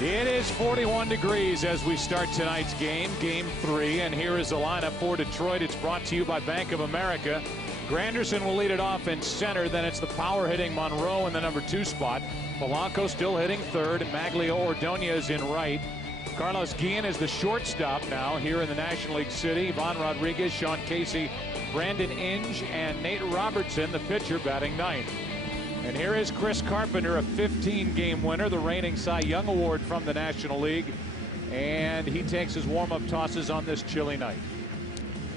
It is 41 degrees as we start tonight's game, Game 3, and here is the lineup for Detroit. It's brought to you by Bank of America. Granderson will lead it off in center. Then it's the power-hitting Monroe in the number 2 spot. Polanco still hitting third, and Maglio Ordonez in right. Carlos Guillen is the shortstop now here in the National League City. Ivan Rodriguez, Sean Casey, Brandon Inge, and Nate Robertson, the pitcher, batting ninth. And here is Chris Carpenter, a 15-game winner, the reigning Cy Young Award from the National League. And he takes his warm-up tosses on this chilly night.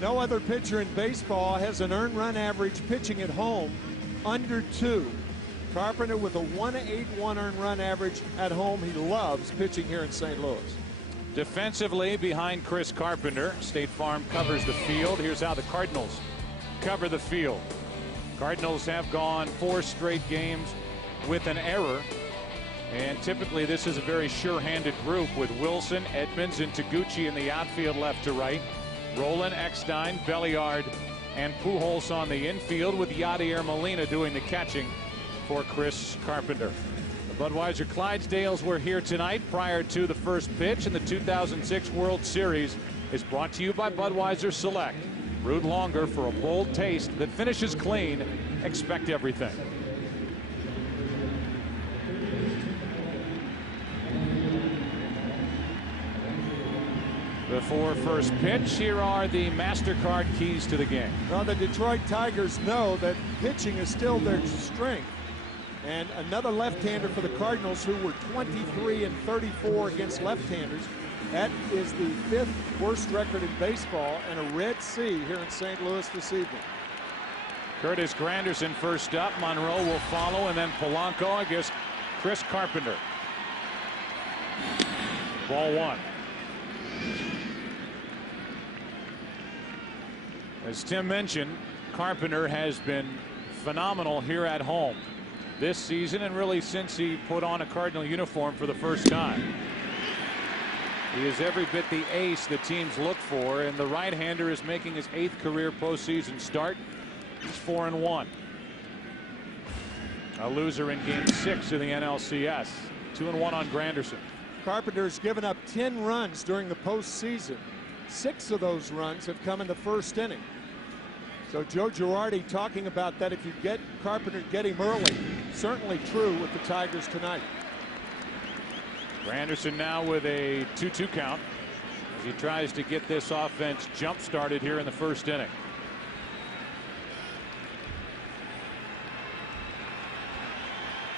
No other pitcher in baseball has an earned run average pitching at home under 2. Carpenter with a 1.81 earned run average at home. He loves pitching here in St. Louis. Defensively behind Chris Carpenter, State Farm covers the field. Here's how the Cardinals cover the field. Cardinals have gone 4 straight games with an error, and typically this is a very sure-handed group with Wilson, Edmonds, and Taguchi in the outfield left to right. Roland, Eckstein, Belliard, and Pujols on the infield, with Yadier Molina doing the catching for Chris Carpenter. The Budweiser Clydesdales were here tonight prior to the first pitch, and the 2006 World Series is brought to you by Budweiser Select. Brewed longer for a bold taste that finishes clean. Expect everything. Before first pitch, here are the MasterCard keys to the game. Well, the Detroit Tigers know that pitching is still their strength. And another left-hander for the Cardinals, who were 23-34 against left-handers. That is the 5th worst record in baseball, and a Red Sea here in St. Louis this evening. Curtis Granderson first up. Monroe will follow, and then Polanco against Chris Carpenter. Ball 1. As Tim mentioned, Carpenter has been phenomenal here at home this season, and really since he put on a Cardinal uniform for the first time. He is every bit the ace the teams look for, and the right-hander is making his 8th career postseason start. He's 4-1. A loser in Game 6 of the NLCS. 2-1 on Granderson. Carpenter's given up 10 runs during the postseason. 6 of those runs have come in the first inning. So Joe Girardi talking about that. If you get Carpenter, get him early. Certainly true with the Tigers tonight. Granderson now with a 2-2 count as he tries to get this offense jump started here in the first inning.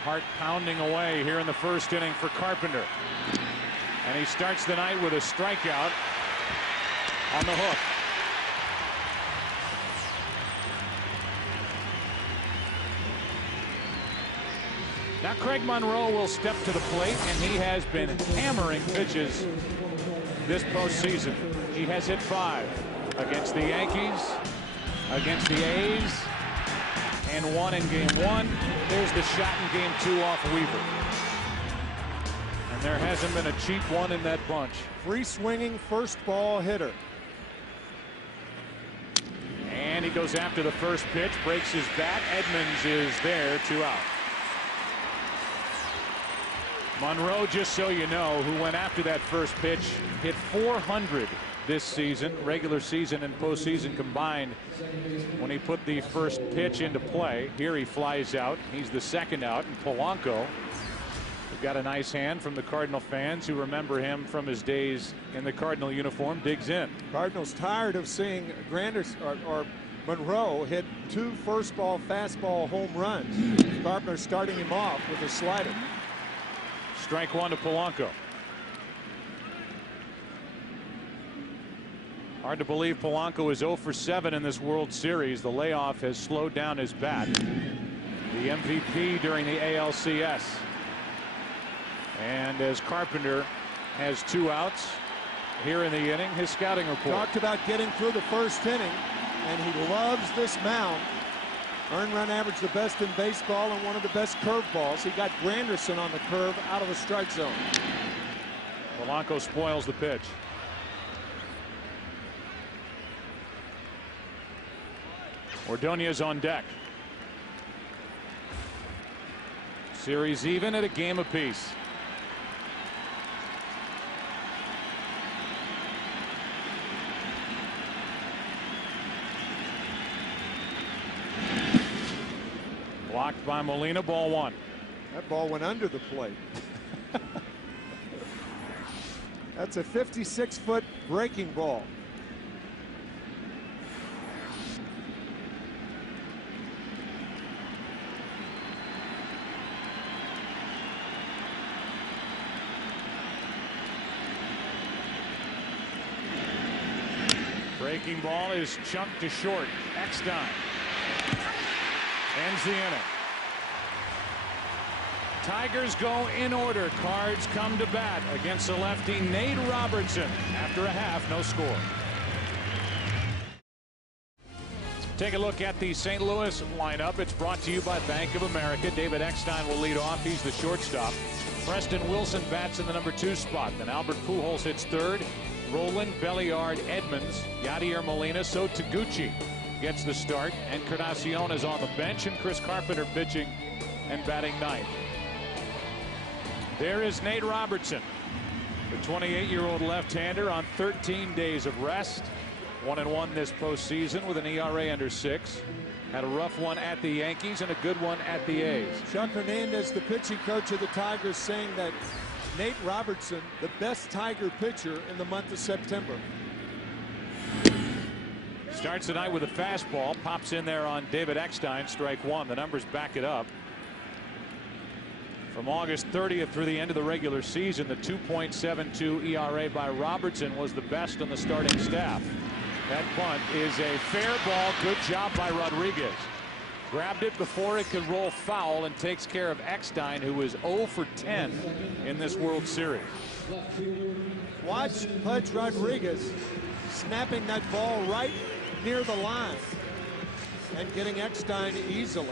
Heart pounding away here in the first inning for Carpenter, and he starts the night with a strikeout on the hook. Now Craig Monroe will step to the plate, and he has been hammering pitches this postseason. He has hit 5 against the Yankees, against the A's, and 1 in Game 1. There's the shot in Game 2 off Weaver. And there hasn't been a cheap one in that bunch. Free swinging first ball hitter. And he goes after the first pitch, breaks his bat. Edmonds is there, 2 out. Monroe, just so you know, who went after that first pitch, hit 400 this season, regular season and postseason combined, when he put the first pitch into play. Here he flies out. He's the 2nd out, and Polanco, who got a nice hand from the Cardinal fans who remember him from his days in the Cardinal uniform, digs in. Cardinals tired of seeing Granderson or Monroe hit 2 first ball fastball home runs. Carpenter starting him off with a slider. Strike 1 to Polanco. Hard to believe Polanco is 0 for 7 in this World Series. The layoff has slowed down his bat. The MVP during the ALCS. And as Carpenter has 2 outs here in the inning, his scouting report. Talked about getting through the first inning, and he loves this mound. Earned run average the best in baseball, and one of the best curveballs. He got Granderson on the curve out of the strike zone. Polanco spoils the pitch. Ordonez on deck. Series even at a game apiece. Blocked by Molina, ball one. That ball went under the plate. That's a 56-foot breaking ball. Breaking ball is chunked to short. Eckstein ends the inning. Tigers go in order. Cards come to bat against the lefty Nate Robertson. After a half, no score. Take a look at the St. Louis lineup. It's brought to you by Bank of America. David Eckstein will lead off. He's the shortstop. Preston Wilson bats in the #2 spot. Then Albert Pujols hits third. Roland, Belliard, Edmonds, Yadier Molina, so Taguchi gets the start. Encarnacion is on the bench, and Chris Carpenter pitching and batting ninth. There is Nate Robertson, the 28-year-old left-hander on 13 days of rest. 1-1 this postseason with an ERA under 6. Had a rough one at the Yankees and a good one at the A's. Chuck Hernandez, the pitching coach of the Tigers, saying that Nate Robertson, the best Tiger pitcher in the month of September. Starts tonight with a fastball, pops in there on David Eckstein, strike one. The numbers back it up. From August 30th through the end of the regular season, the 2.72 ERA by Robertson was the best on the starting staff. That bunt is a fair ball. Good job by Rodriguez. Grabbed it before it could roll foul and takes care of Eckstein, who is 0 for 10 in this World Series. Watch Pudge Rodriguez snapping that ball right near the line and getting Eckstein easily.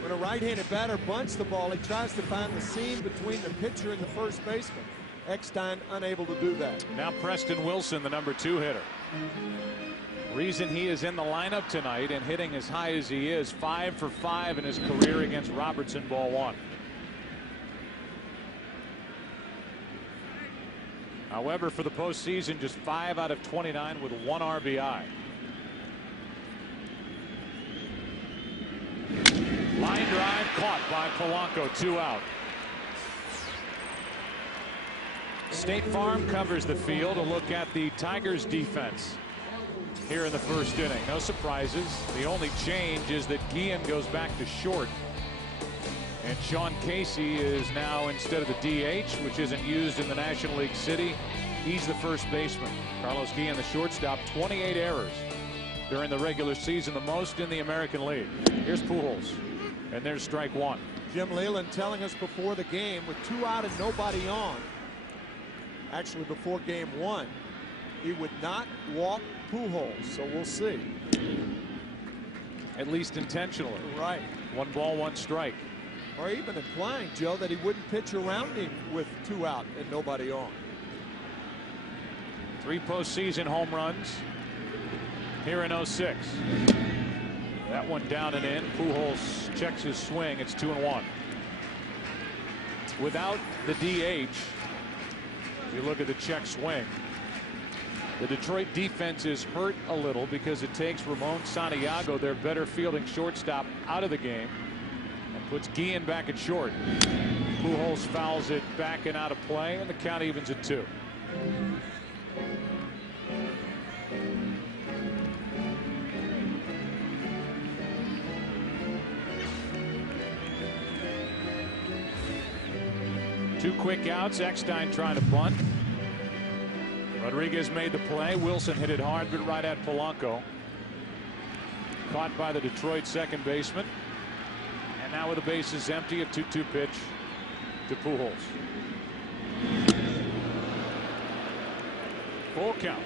When a right-handed batter bunts the ball, he tries to find the seam between the pitcher and the first baseman. Eckstein unable to do that. Now Preston Wilson, the #2 hitter. Reason he is in the lineup tonight and hitting as high as he is, 5 for 5 in his career against Robertson, ball one. However, for the postseason, just 5 out of 29 with 1 RBI. Line drive caught by Polanco, 2 out. State Farm covers the field. A look at the Tigers defense here in the first inning. No surprises. The only change is that Guillen goes back to short. And Sean Casey is now, instead of the DH, which isn't used in the National League City, he's the first baseman. Carlos Guillen, the shortstop, 28 errors during the regular season, the most in the American League. Here's Pujols, and there's strike one. Jim Leyland telling us before the game, with 2 out and nobody on, actually before game 1, he would not walk Pujols, so we'll see. At least intentionally. Right. 1 ball, 1 strike. Or even implying, Joe, that he wouldn't pitch around him with 2 out and nobody on. 3 postseason home runs here in 06. That one down and in. Pujols checks his swing. It's 2-1. Without the DH, if you look at the check swing, the Detroit defense is hurt a little because it takes Ramon Santiago, their better fielding shortstop, out of the game and puts Guillen back at short. Pujols fouls it back and out of play, and the count evens at 2. Two quick outs. Eckstein trying to bunt. Rodriguez made the play. Wilson hit it hard, but right at Polanco. Caught by the Detroit second baseman. And now with the bases empty, a 2-2 pitch to Pujols. Full count.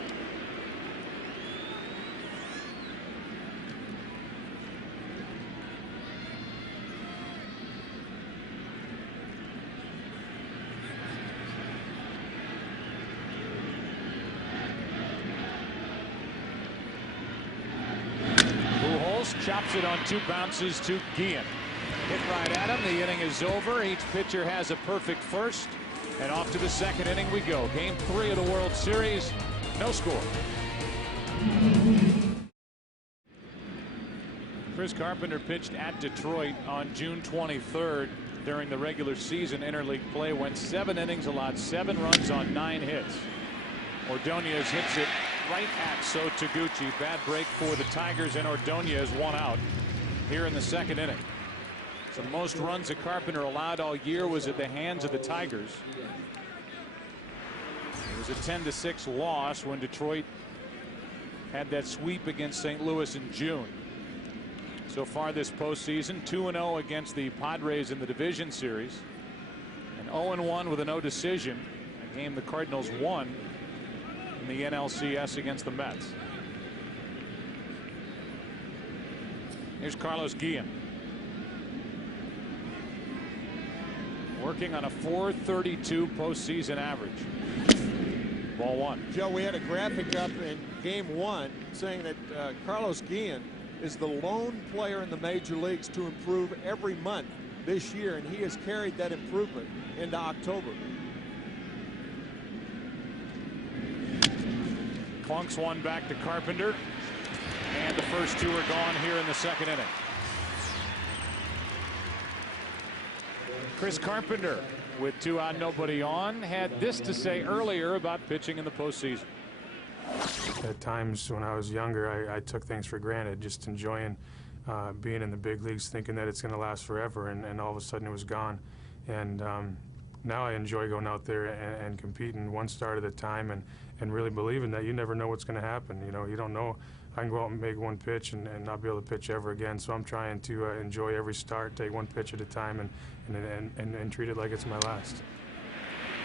Chops it on 2 bounces to Guillen. Hit right at him. The inning is over. Each pitcher has a perfect first. And off to the second inning we go. Game 3 of the World Series. No score. Chris Carpenter pitched at Detroit on June 23rd during the regular season interleague play. Went 7 innings, allowed 7 runs on 9 hits. Ordonez hits it right at So Taguchi. Bad break for the Tigers, and Ordonez 1 out here in the 2nd inning. So most runs that Carpenter allowed all year was at the hands of the Tigers. It was a 10-6 loss when Detroit had that sweep against St. Louis in June. So far this postseason, 2-0 against the Padres in the division series, and 0-1 with a no decision, a game the Cardinals won in the NLCS against the Mets. Here's Carlos Guillen, working on a .432 postseason average. Ball 1. Joe, we had a graphic up in game 1 saying that Carlos Guillen is the lone player in the major leagues to improve every month this year, and he has carried that improvement into October. Clunks one back to Carpenter, and the first 2 are gone here in the 2nd inning. Chris Carpenter, with 2 out, nobody on, had this to say earlier about pitching in the postseason. At times when I was younger, I took things for granted, just enjoying being in the big leagues, thinking that it's going to last forever, and all of a sudden it was gone. And now I enjoy going out there and competing one start at a time, and really believing that you never know what's going to happen. You know, you don't know. I can go out and make one pitch and not be able to pitch ever again. So I'm trying to enjoy every start, take one pitch at a time, and treat it like it's my last.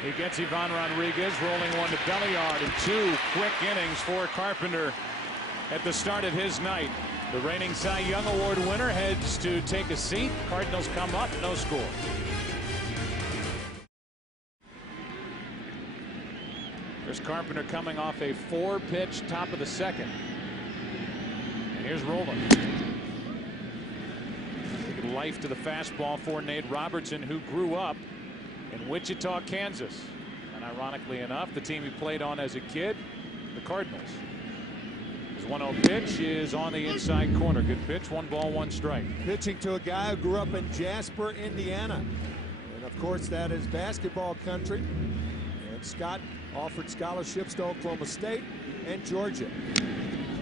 He gets Ivan Rodriguez, rolling one to Belliard, and 2 quick innings for Carpenter at the start of his night. The reigning Cy Young Award winner heads to take a seat. Cardinals come up, no score. Chris Carpenter coming off a 4-pitch top of the 2nd. And here's Roland. Giving life to the fastball for Nate Robertson, who grew up in Wichita, Kansas. And ironically enough, the team he played on as a kid, the Cardinals. His 1-0 pitch is on the inside corner. Good pitch, 1 ball, 1 strike. Pitching to a guy who grew up in Jasper, Indiana. And of course, that is basketball country. And Scott offered scholarships to Oklahoma State and Georgia.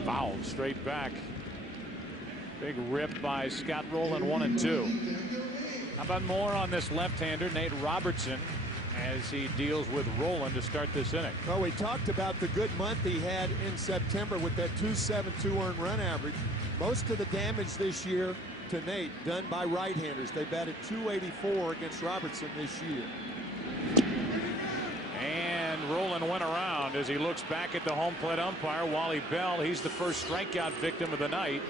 Foul straight back. Big rip by Scott Rowland, 1-2. How about more on this left-hander, Nate Robertson, as he deals with Rowland to start this inning? Well, we talked about the good month he had in September with that .272 earned run average. Most of the damage this year to Nate done by right-handers. They batted .284 against Robertson this year. And Rowland went around as he looks back at the home plate umpire, Wally Bell. He's the first strikeout victim of the night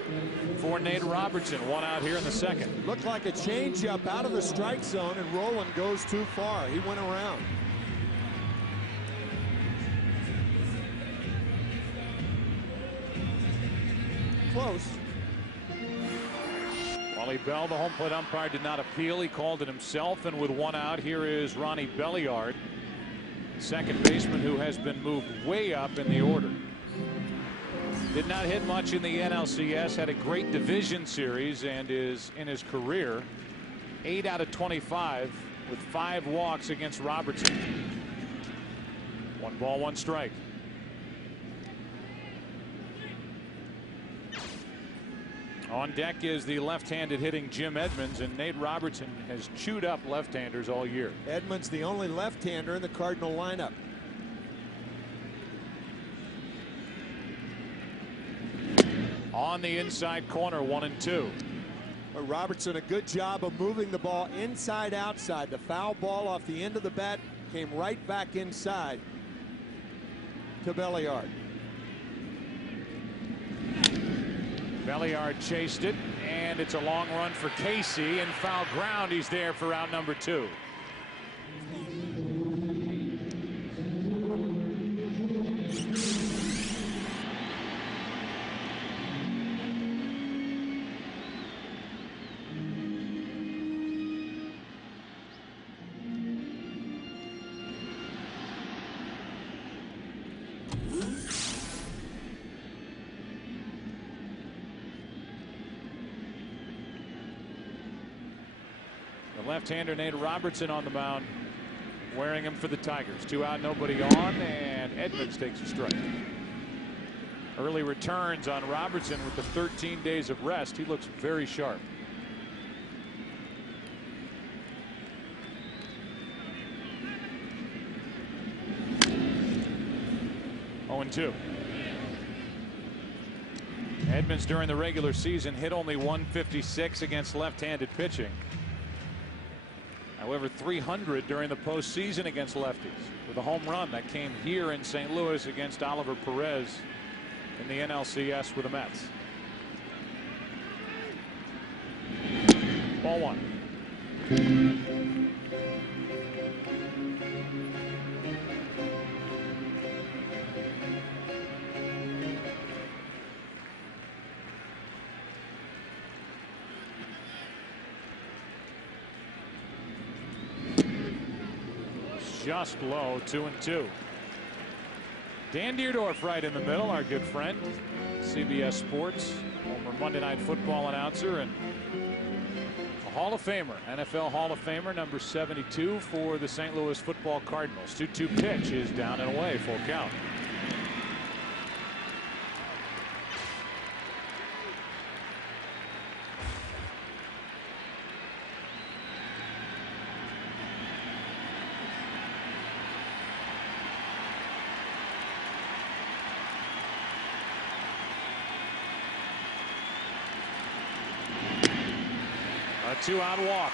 for Nate Robertson. 1 out here in the 2nd. Looked like a changeup out of the strike zone, and Rowland goes too far. He went around. Close. Wally Bell, the home plate umpire, did not appeal. He called it himself, and with 1 out, here is Ronnie Belliard, second baseman who has been moved way up in the order. Did not hit much in the NLCS, had a great division series, and is in his career 8 out of 25 with 5 walks against Robertson. 1 ball, 1 strike. On deck is the left-handed hitting Jim Edmonds, and Nate Robertson has chewed up left-handers all year. Edmonds, the only left-hander in the Cardinal lineup. On the inside corner, 1-2. Robertson, a good job of moving the ball inside outside. The foul ball off the end of the bat came right back inside to Belliard. Belliard chased it, and it's a long run for Casey, and foul ground. He's there for out number 2. The left-hander Nate Robertson on the mound, wearing him for the Tigers. 2 out, nobody on, and Edmonds takes a strike. Early returns on Robertson with the 13 days of rest. He looks very sharp. Oh, 2. Edmonds during the regular season hit only .156 against left-handed pitching. However, .300 during the postseason against lefties, with a home run that came here in St. Louis against Oliver Perez in the NLCS with the Mets. Ball 1. Just low. 2-2. Dan Deerdorf right in the middle, our good friend, CBS Sports, former Monday Night Football announcer and a Hall of Famer, NFL Hall of Famer, number 72 for the St. Louis Football Cardinals. 2-2 pitch is down and away, full count. A 2-out walk.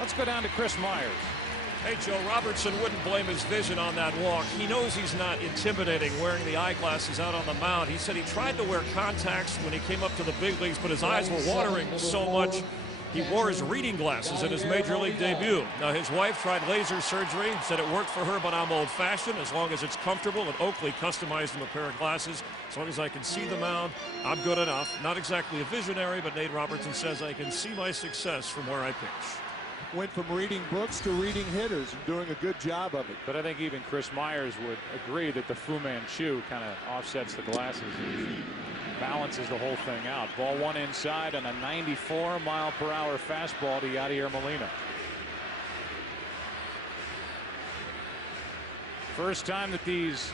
Let's go down to Chris Myers. Hey, Joe, Robertson wouldn't blame his vision on that walk. He knows he's not intimidating wearing the eyeglasses out on the mound. He said he tried to wear contacts when he came up to the big leagues, but his eyes were watering so much he wore his reading glasses in his major league debut. Now, his wife tried laser surgery, said it worked for her, but I'm old-fashioned. As long as it's comfortable, and Oakley customized him a pair of glasses. As long as I can see the mound, I'm good enough. Not exactly a visionary, but Nate Robertson says I can see my success from where I pitch. Went from reading books to reading hitters and doing a good job of it. But I think even Chris Myers would agree that the Fu Manchu kind of offsets the glasses and balances the whole thing out. Ball 1 inside and a 94-mile-per-hour fastball to Yadier Molina. First time that these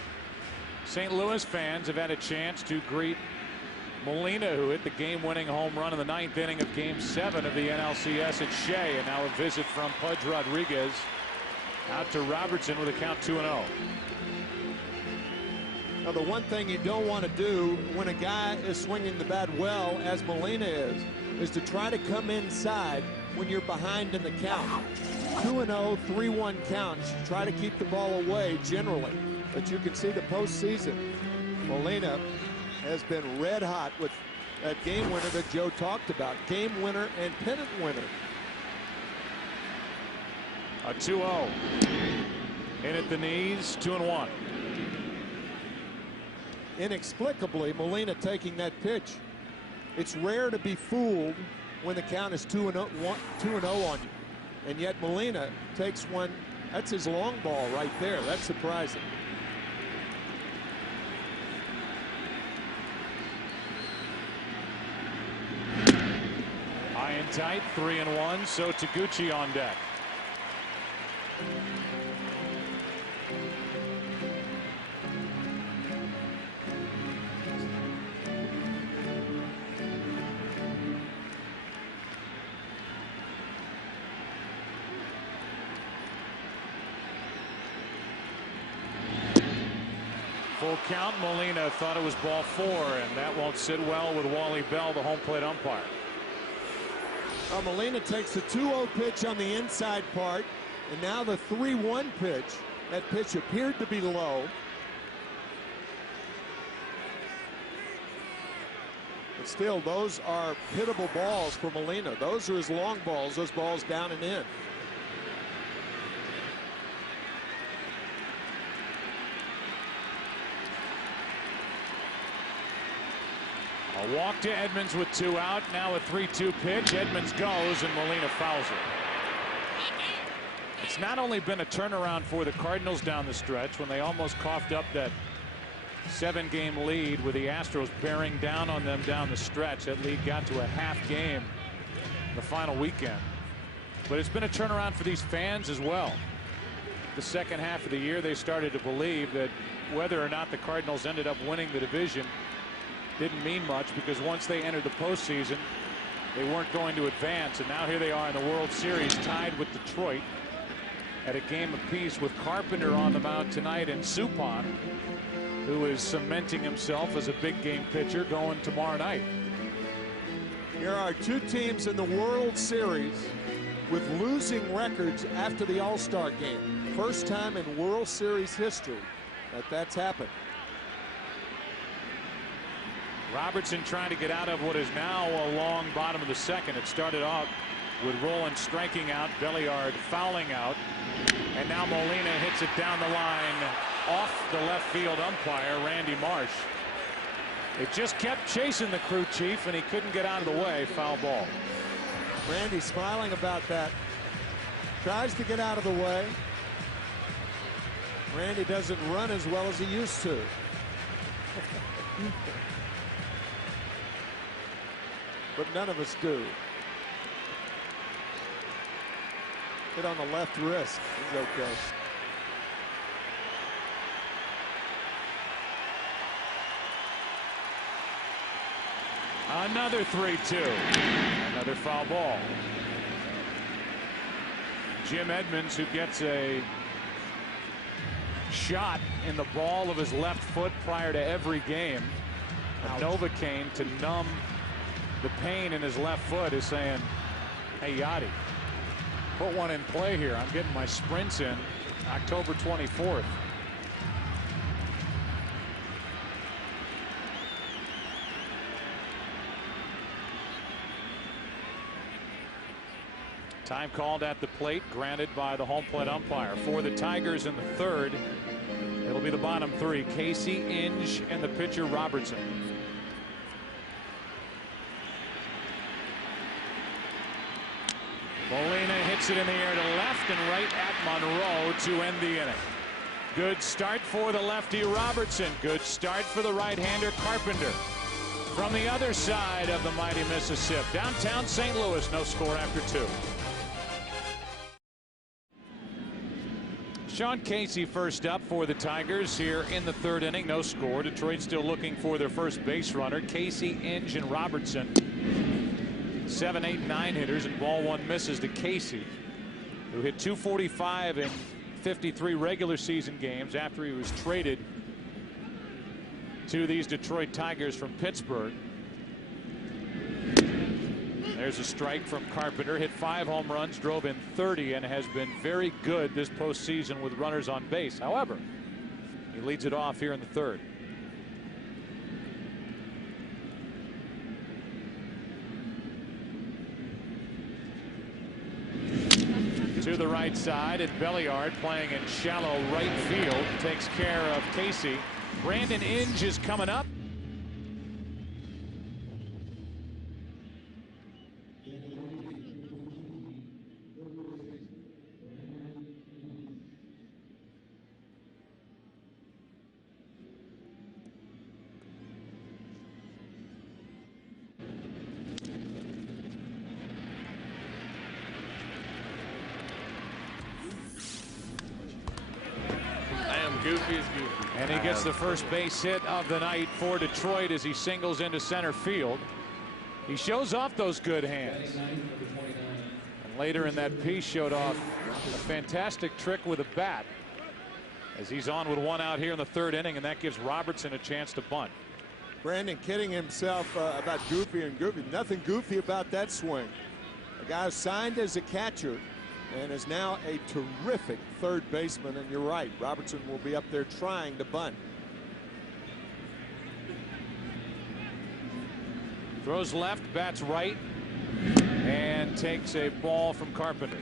St. Louis fans have had a chance to greet Molina, who hit the game-winning home run in the 9th inning of Game 7 of the NLCS at Shea. And now a visit from Pudge Rodriguez out to Robertson with a count 2-0. Now, the one thing you don't want to do when a guy is swinging the bat well, as Molina is to try to come inside when you're behind in the count. 2-0, 3-1 counts. Try to keep the ball away generally. But you can see the postseason, Molina has been red hot with that game winner that Joe talked about. Game winner and pennant winner. A 2-0. In at the knees, 2-1. Inexplicably, Molina taking that pitch. It's rare to be fooled when the count is 2-0 on you. And yet Molina takes one. That's his long ball right there. That's surprising. High and tight, 3-1. So Taguchi on deck. Full count. Molina thought it was ball 4, and that won't sit well with Wally Bell, the home plate umpire. Molina takes the 2-0 pitch on the inside part, and now the 3-1 pitch. That pitch appeared to be low. But still, those are hittable balls for Molina. Those are his long balls, those balls down and in. A walk to Edmonds with 2 out. Now a 3-2 pitch. Edmonds goes and Molina fouls it. It's not only been a turnaround for the Cardinals down the stretch when they almost coughed up that 7-game lead with the Astros bearing down on them down the stretch. That lead got to a half game the final weekend. But it's been a turnaround for these fans as well. The second half of the year, they started to believe that whether or not the Cardinals ended up winning the division didn't mean much, because once they entered the postseason, they weren't going to advance. And now here they are in the World Series, tied with Detroit at a game apiece, with Carpenter on the mound tonight and Suppan, who is cementing himself as a big game pitcher, going tomorrow night. Here are two teams in the World Series with losing records after the All-Star game. First time in World Series history that that's happened. Robertson trying to get out of what is now a long bottom of the second. It started off with Rowland striking out, Belliard fouling out, and now Molina hits it down the line off the left field umpire, Randy Marsh. It just kept chasing the crew chief, and he couldn't get out of the way. Foul ball. Randy smiling about that. Tries to get out of the way. Randy doesn't run as well as he used to. But none of us do. Hit on the left wrist. He's okay. Another 3-2. Another foul ball. Jim Edmonds, who gets a shot in the ball of his left foot prior to every game, a Novocaine to numb the pain in his left foot, is saying, hey, Yachty, put one in play here. I'm getting my sprints in October 24th. Time called at the plate, granted by the home plate umpire. For the Tigers in the third, it'll be the bottom three: Casey, Inge, and the pitcher Robertson. Molina hits it in the air to left and right at Monroe to end the inning. Good start for the lefty Robertson. Good start for the right-hander Carpenter. From the other side of the mighty Mississippi, downtown St. Louis, no score after 2. Sean Casey first up for the Tigers here in the third inning. No score. Detroit still looking for their first base runner. Casey, Inge, and Robertson. 7, 8, 9 hitters, and ball one misses to Casey, who hit .245 in 53 regular season games after he was traded to these Detroit Tigers from Pittsburgh. There's a strike from Carpenter. Hit 5 home runs, drove in 30, and has been very good this postseason with runners on base. However, he leads it off here in the third. To the right side, and Belliard, playing in shallow right field, takes care of Casey. Brandon Inge is coming up. Goofy is goofy. And he gets the first base hit of the night for Detroit as he singles into center field. He shows off those good hands. And later in that piece showed off a fantastic trick with a bat as he's on with one out here in the third inning, and that gives Robertson a chance to bunt. Brandon kidding himself about goofy and goofy. Nothing goofy about that swing. The guy signed as a catcher and is now a terrific third baseman, and you're right, Robertson will be up there trying to bunt. Throws left, bats right, and takes a ball from Carpenter.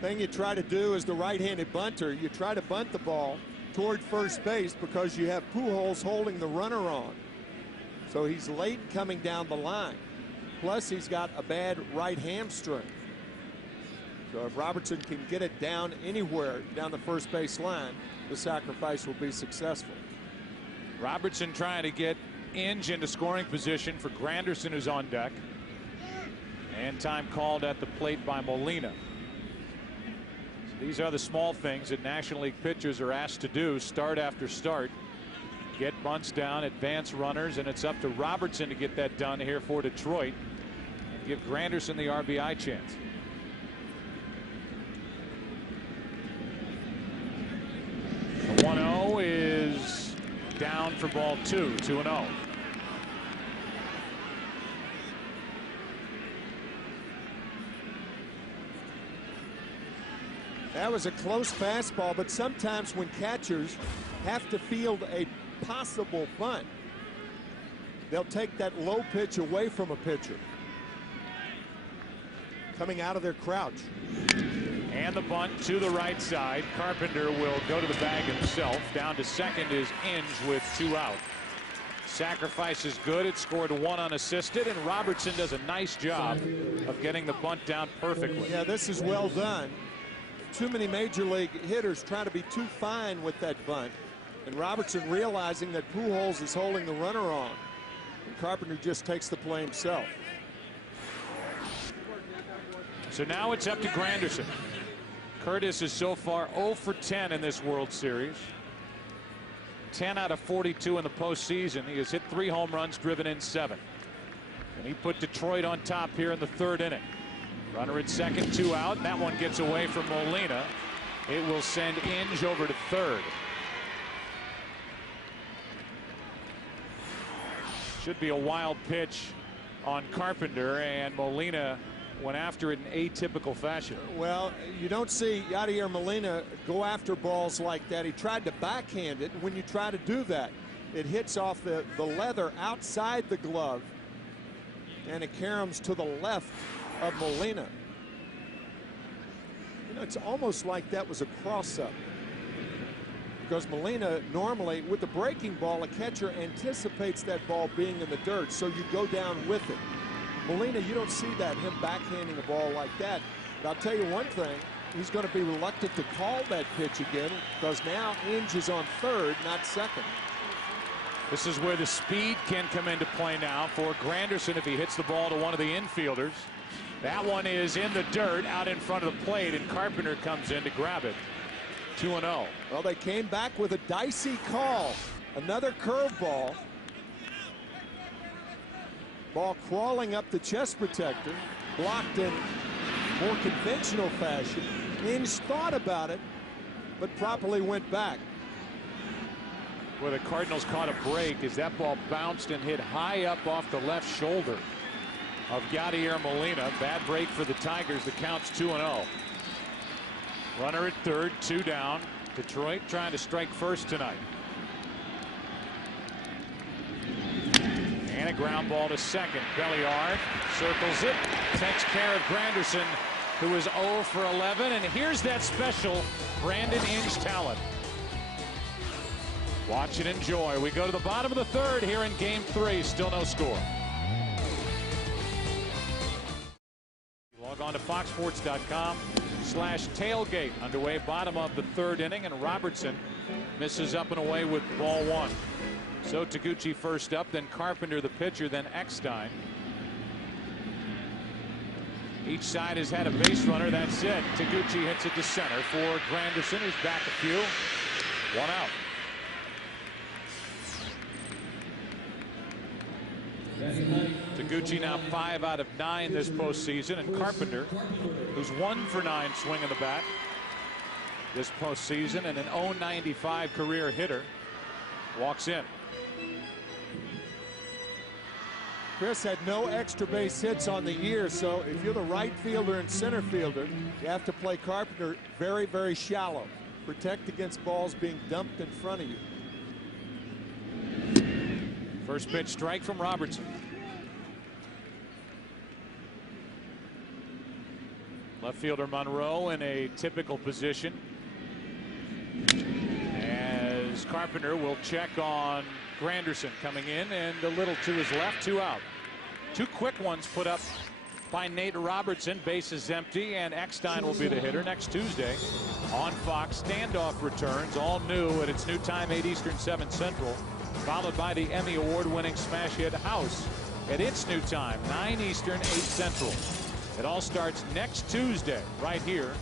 Thing you try to do as the right-handed bunter, you try to bunt the ball toward first base because you have Pujols holding the runner on. So he's late coming down the line. Plus, he's got a bad right hamstring. So if Robertson can get it down anywhere down the first base line, the sacrifice will be successful. Robertson trying to get Inge into scoring position for Granderson, who's on deck. And time called at the plate by Molina. So these are the small things that National League pitchers are asked to do start after start. Get bunts down, advance runners, and it's up to Robertson to get that done here for Detroit and give Granderson the RBI chance. The 1-0 is down for ball 2, 2-0. That was a close fastball, but sometimes when catchers have to field a possible bunt, they'll take that low pitch away from a pitcher coming out of their crouch. And the bunt to the right side. Carpenter will go to the bag himself. Down to second is Inge with 2 out. Sacrifice is good. It scored 1 unassisted, and Robertson does a nice job of getting the bunt down perfectly. Yeah, this is well done. Too many major league hitters try to be too fine with that bunt, and Robertson realizing that Pujols is holding the runner on. And Carpenter just takes the play himself. So now it's up to Granderson. Curtis is so far 0 for 10 in this World Series. 10 out of 42 in the postseason. He has hit 3 home runs, driven in 7. And he put Detroit on top here in the 3rd inning. Runner at second, 2 out. And that one gets away from Molina. It will send Inge over to 3rd. Should be a wild pitch on Carpenter, and Molina went after it in atypical fashion. Well, you don't see Yadier Molina go after balls like that. He tried to backhand it. When you try to do that, it hits off the leather outside the glove, and it caroms to the left of Molina. You know, it's almost like that was a cross-up, because Molina normally, with the breaking ball, a catcher anticipates that ball being in the dirt, so you go down with it. Molina, you don't see that, him backhanding a ball like that. But I'll tell you one thing, he's going to be reluctant to call that pitch again, because now Inge is on 3rd, not second. This is where the speed can come into play now for Granderson if he hits the ball to one of the infielders. That one is in the dirt out in front of the plate, and Carpenter comes in to grab it. 2-0. Well, they came back with a dicey call. Another curveball. Ball crawling up the chest protector, blocked in more conventional fashion. Inge thought about it, but properly went back. Where the Cardinals caught a break as that ball bounced and hit high up off the left shoulder of Yadier Molina. Bad break for the Tigers. The count's 2-0. Runner at 3rd, 2 down. Detroit trying to strike first tonight. And a ground ball to second. Belliard circles it, takes care of Granderson, who is 0 for 11. And here's that special Brandon Inge talent. Watch and enjoy. We go to the bottom of the 3rd here in Game 3. Still no score. Log on to foxsports.com/tailgate. Underway, bottom of the 3rd inning, and Robertson misses up and away with ball 1. So Taguchi first up, then Carpenter the pitcher, then Eckstein. Each side has had a base runner. That's it. Taguchi hits it to center for Granderson, who's back a few. 1 out. Taguchi now 5 out of 9 this postseason, and Carpenter, who's 1 for 9 swinging the bat this postseason, and an .095 career hitter, walks in. Chris had no extra base hits on the year, so if you're the right fielder and center fielder, you have to play Carpenter very, very shallow. Protect against balls being dumped in front of you. First pitch strike from Robertson. Left fielder Monroe in a typical position, as Carpenter will check on Granderson coming in, and a little to his left, 2 out. 2 quick ones put up by Nate Robertson. Bases empty, and Eckstein will be the hitter next Tuesday on Fox. Standoff returns, all new at its new time, 8 Eastern, 7 Central, followed by the Emmy Award-winning smash hit House at its new time, 9 Eastern, 8 Central. It all starts next Tuesday right here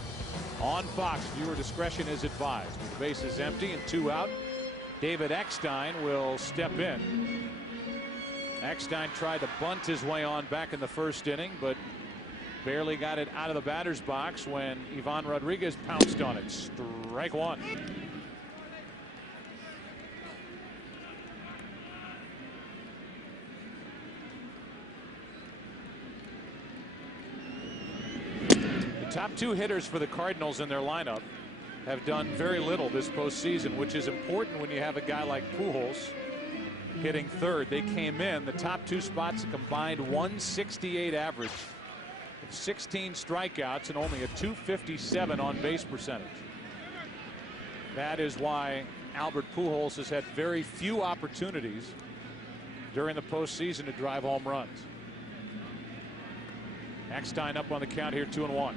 on Fox. Viewer discretion is advised. With the bases empty and 2 out, David Eckstein will step in. Eckstein tried to bunt his way on back in the first inning, but barely got it out of the batter's box when Ivan Rodriguez pounced on it. Strike 1. The top 2 hitters for the Cardinals in their lineup have done very little this postseason, which is important when you have a guy like Pujols hitting third. They came in the top 2 spots, a combined 168 average, with 16 strikeouts and only a 257 on base percentage. That is why Albert Pujols has had very few opportunities during the postseason to drive home runs. Eckstein up on the count here, 2-1.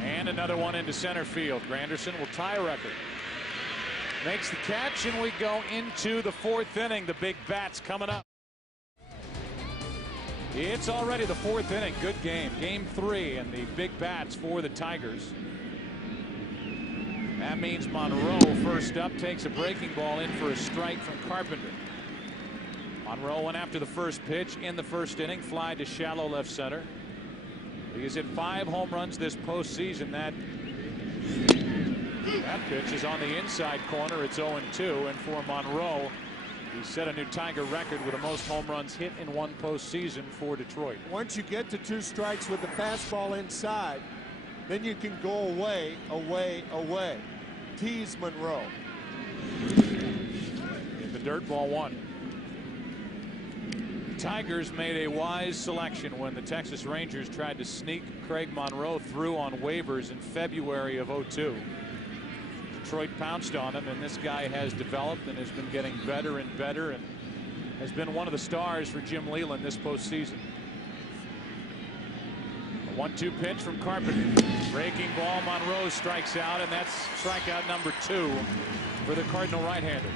And another one into center field. Granderson will tie a record. Makes the catch, and we go into the 4th inning. The big bats coming up. It's already the 4th inning. Good game. Game 3, and the big bats for the Tigers. That means Monroe first up takes a breaking ball in for a strike from Carpenter. Monroe went after the first pitch in the first inning. Fly to shallow left center. He's hit 5 home runs this postseason. That pitch is on the inside corner. It's 0-2, and for Monroe, he set a new Tiger record with the most home runs hit in one postseason for Detroit. Once you get to 2 strikes with the fastball inside, then you can go away, away, away. Tease Monroe. In the dirt, ball 1. Tigers made a wise selection when the Texas Rangers tried to sneak Craig Monroe through on waivers in February of '02. Detroit pounced on him, and this guy has developed and has been getting better and better and has been one of the stars for Jim Leland this postseason. A 1-2 pitch from Carpenter. Breaking ball. Monroe strikes out, and that's strikeout number 2 for the Cardinal right-hander.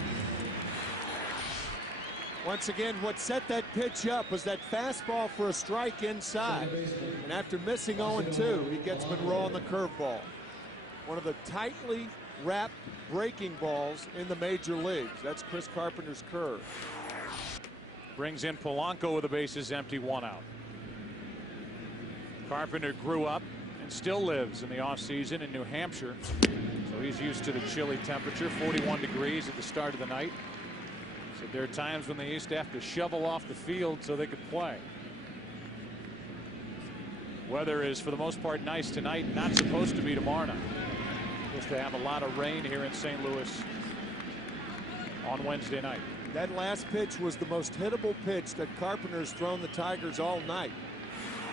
Once again, what set that pitch up was that fastball for a strike inside. And after missing 0-2, he gets Monroe on the curveball. One of the tightly wrapped breaking balls in the major leagues. That's Chris Carpenter's curve. Brings in Polanco with the bases empty, 1 out. Carpenter grew up and still lives in the offseason in New Hampshire. So he's used to the chilly temperature, 41 degrees at the start of the night. So there are times when they used to have to shovel off the field so they could play. Weather is for the most part nice tonight. Not supposed to be tomorrow night. Supposed to have a lot of rain here in St. Louis on Wednesday night. That last pitch was the most hittable pitch that Carpenter's thrown the Tigers all night.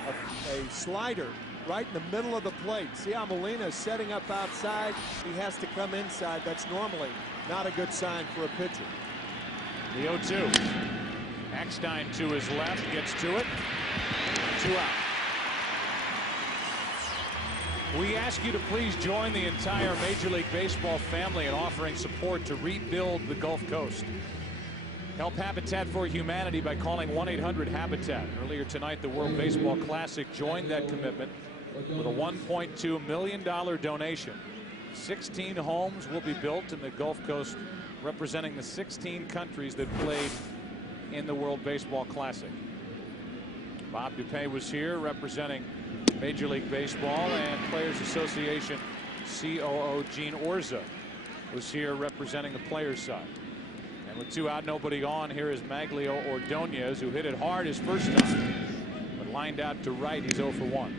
A slider right in the middle of the plate. See how Molina is setting up outside? He has to come inside. That's normally not a good sign for a pitcher. The 0-2. Eckstein to his left, gets to it. 2 out. We ask you to please join the entire Major League Baseball family in offering support to rebuild the Gulf Coast. Help Habitat for Humanity by calling 1-800-HABITAT. Earlier tonight, the World Baseball Classic joined that commitment with a $1.2 million donation. 16 homes will be built in the Gulf Coast, representing the 16 countries that played in the World Baseball Classic. Bob Dupay was here representing Major League Baseball, and Players Association COO Gene Orza was here representing the players side. And with 2 out, nobody on, here is Maglio Ordonez, who hit it hard his first time, but lined out to right. He's 0 for 1.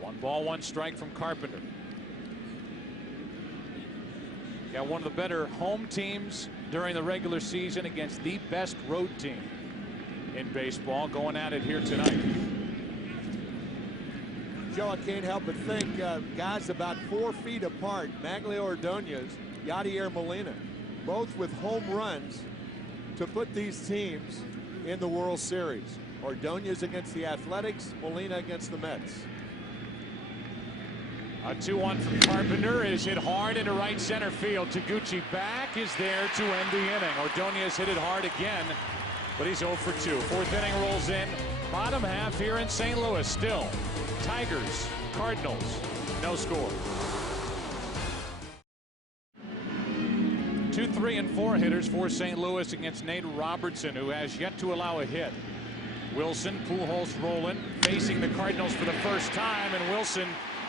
1 ball, 1 strike from Carpenter. Got one of the better home teams during the regular season against the best road team in baseball, going at it here tonight. Joe, I can't help but think guys about 4 feet apart, Maglio Ordonez, Yadier Molina, both with home runs to put these teams in the World Series. Ordonez against the Athletics, Molina against the Mets. A 2-1 from Carpenter is hit hard into right center field. Taguchi back is there to end the inning. Ordonez hit it hard again, but he's 0 for 2. Fourth inning rolls in. Bottom half here in St. Louis. Still Tigers, Cardinals, no score. 2, 3, and 4 hitters for St. Louis against Nate Robertson, who has yet to allow a hit. Wilson, Pujols rolling, facing the Cardinals for the first time, and Wilson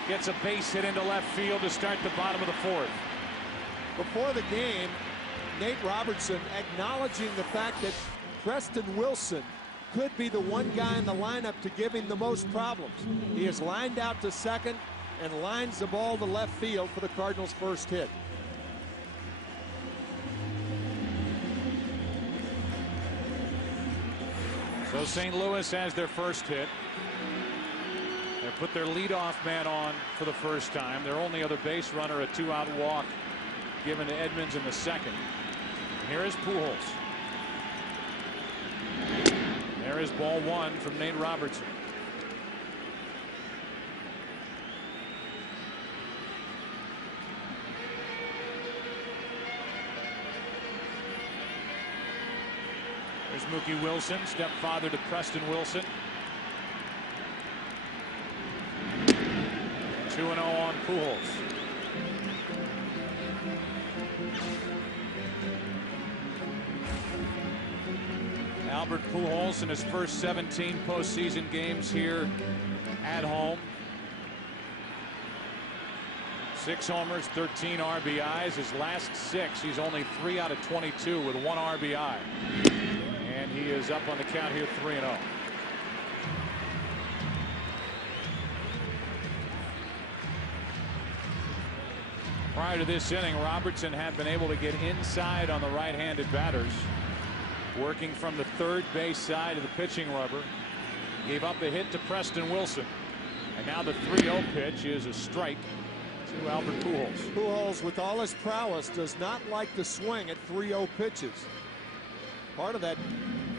gets a base hit into left field to start the bottom of the fourth. Before the game, Nate Robertson acknowledging the fact that Preston Wilson could be the one guy in the lineup to give him the most problems. He is lined out to second and lines the ball to left field for the Cardinals' first hit. So St. Louis has their first hit. They put their leadoff man on for the first time. Their only other base runner, a 2-out walk given to Edmonds in the second. Here is Pujols. There is ball 1 from Nate Robertson. There's Mookie Wilson, stepfather to Preston Wilson. 2-0 on Pujols. Albert Pujols in his first 17 postseason games here at home. 6 homers, 13 RBIs. His last 6, he's only 3 out of 22 with 1 RBI. And he is up on the count here, 3-0. Prior to this inning, Robertson had been able to get inside on the right-handed batters, working from the third base side of the pitching rubber. Gave up a hit to Preston Wilson, and now the 3-0 pitch is a strike to Albert Pujols. Pujols, with all his prowess, does not like to swing at 3-0 pitches. Part of that,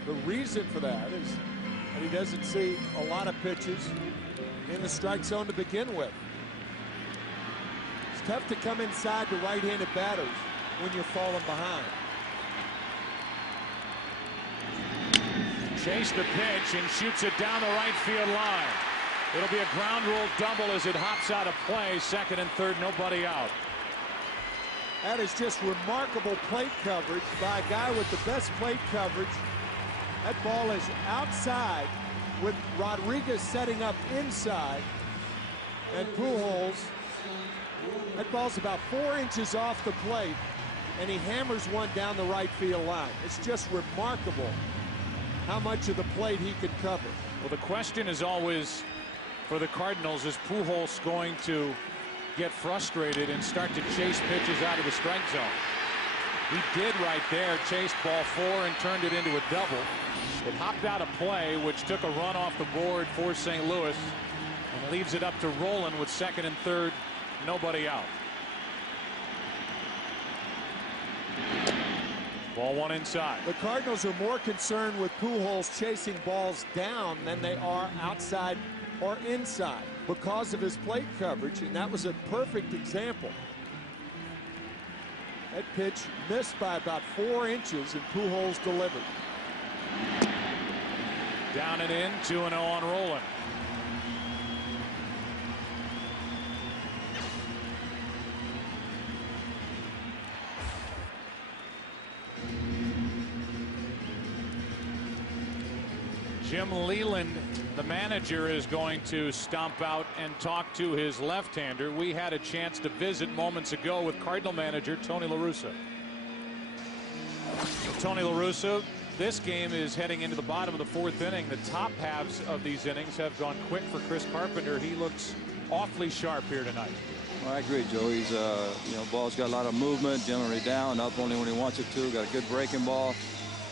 the reason for that is that he doesn't see a lot of pitches in the strike zone to begin with. It's tough to come inside to right-handed batters when you're falling behind. Chase the pitch and shoots it down the right field line. It'll be a ground rule double as it hops out of play. Second and third, nobody out. That is just remarkable plate coverage by a guy with the best plate coverage. That ball is outside with Rodriguez setting up inside. And Pujols, that ball's about 4 inches off the plate, and he hammers one down the right field line. It's just remarkable how much of the plate he can cover. Well, the question is always for the Cardinals, is Pujols going to get frustrated and start to chase pitches out of the strike zone? He did right there, chased ball 4 and turned it into a double. It hopped out of play, which took a run off the board for St. Louis and leaves it up to Rolen with second and third, nobody out. Ball 1 inside. The Cardinals are more concerned with Pujols chasing balls down than they are outside or inside because of his plate coverage, and that was a perfect example. That pitch missed by about 4 inches, and Pujols delivered. Down and in, 2-0 on Rolen. Jim Leland, the manager, is going to stomp out and talk to his left-hander. We had a chance to visit moments ago with Cardinal manager Tony La Russa. Tony La Russa, this game is heading into the bottom of the 4th inning. The top halves of these innings have gone quick for Chris Carpenter. He looks awfully sharp here tonight. Well, I agree, Joe. He's ball's got a lot of movement, generally down, up only when he wants it to. Got a good breaking ball.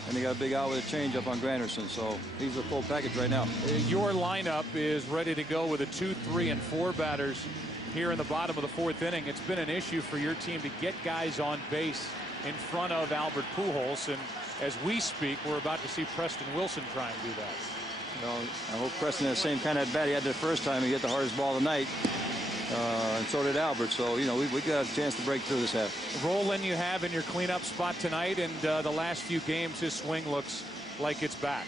And he got a big out with a changeup on Granderson, so he's a full package right now. Your lineup is ready to go with the 2, 3, and 4 batters here in the bottom of the 4th inning. It's been an issue for your team to get guys on base in front of Albert Pujols, and as we speak, we're about to see Preston Wilson try and do that. I hope Preston has the same kind of at bat he had the first time. He hit the hardest ball of the night. And so did Albert. So, you know, we got a chance to break through this half. Rolen you have in your cleanup spot tonight, and the last few games his swing looks like it's back.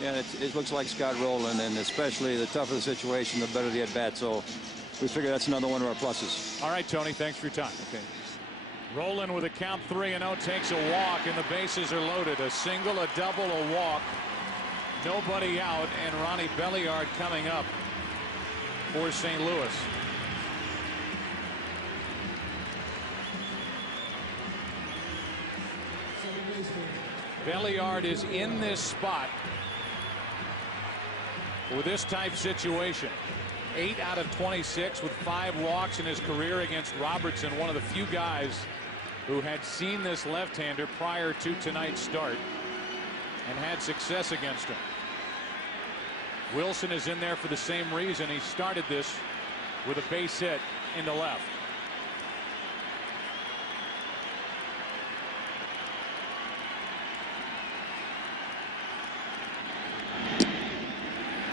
Yeah, it looks like Scott Rolen, and especially the tougher the situation, the better the at-bat. So we figure that's another one of our pluses. All right, Tony, thanks for your time. Okay. Rolen with a count 3-0 takes a walk, and the bases are loaded. A single, a double, a walk. Nobody out, and Ronnie Belliard coming up for St. Louis. Belliard is in this spot with this type situation. 8 out of 26 with 5 walks in his career against Robertson, one of the few guys who had seen this left-hander prior to tonight's start and had success against him. Wilson is in there for the same reason. He started this with a base hit into left.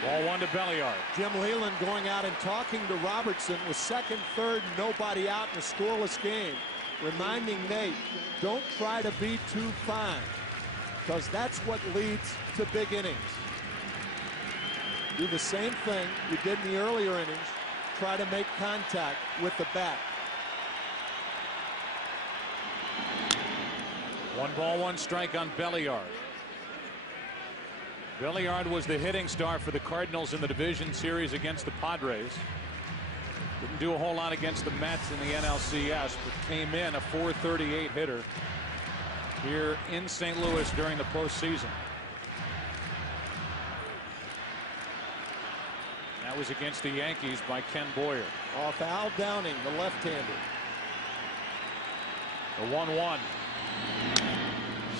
Ball 1 to Belliard. Jim Leland going out and talking to Robertson with second, third, nobody out in a scoreless game, reminding Nate, don't try to be too fine, because that's what leads to big innings. Do the same thing you did in the earlier innings. Try to make contact with the bat. 1 ball, 1 strike on Belliard. Belliard was the hitting star for the Cardinals in the division series against the Padres. Didn't do a whole lot against the Mets in the NLCS, but came in a .438 hitter here in St. Louis during the postseason. That was against the Yankees by Ken Boyer. Off Al Downing, the left-hander. The 1-1.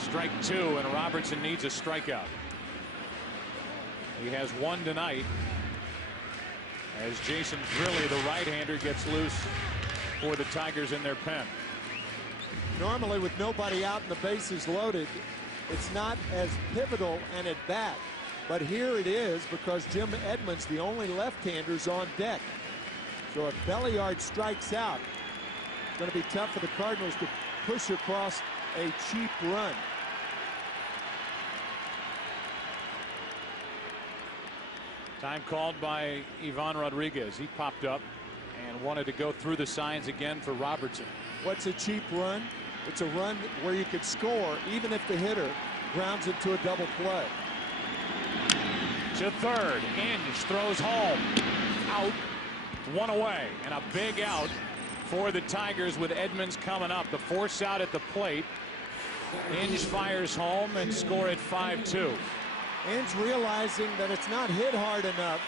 Strike 2, and Robertson needs a strikeout. He has 1 tonight as Jason Grilli, the right-hander, gets loose for the Tigers in their pen. Normally, with nobody out and the bases loaded, it's not as pivotal an at-bat. But here it is, because Jim Edmonds, the only left-hander, is on deck. So if Belliard strikes out, it's going to be tough for the Cardinals to push across a cheap run. Time called by Ivan Rodriguez. He popped up and wanted to go through the signs again for Robertson. What's a cheap run? It's a run where you could score even if the hitter grounds it to a double play. To third, Inge throws home. Out, 1 away, and a big out for the Tigers with Edmonds coming up. The force out at the plate. Inge fires home and score at 5-2. Inge realizing that it's not hit hard enough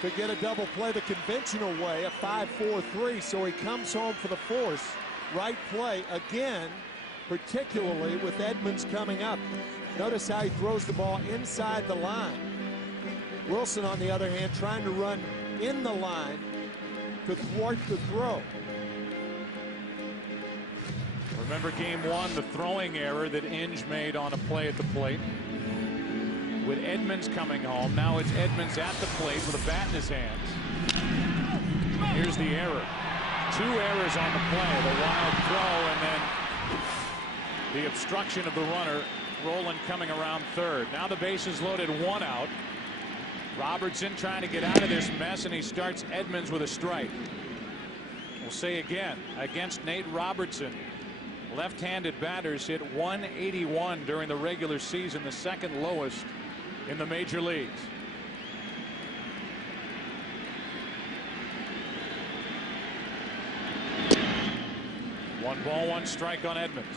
to get a double play the conventional way, a 5-4-3, so he comes home for the force. Right play again, particularly with Edmonds coming up. Notice how he throws the ball inside the line. Wilson, on the other hand, trying to run in the line to thwart the throw. Remember game 1, the throwing error that Inge made on a play at the plate. With Edmonds coming home, now it's Edmonds at the plate with a bat in his hands. Here's the error. 2 errors on the play. The wild throw and then the obstruction of the runner. Rolen coming around third. Now the bases loaded, 1 out. Robertson trying to get out of this mess, and he starts Edmonds with a strike. We'll say again, against Nate Robertson, left-handed batters hit .181 during the regular season, the second lowest in the major leagues. One ball, 1 strike on Edmonds.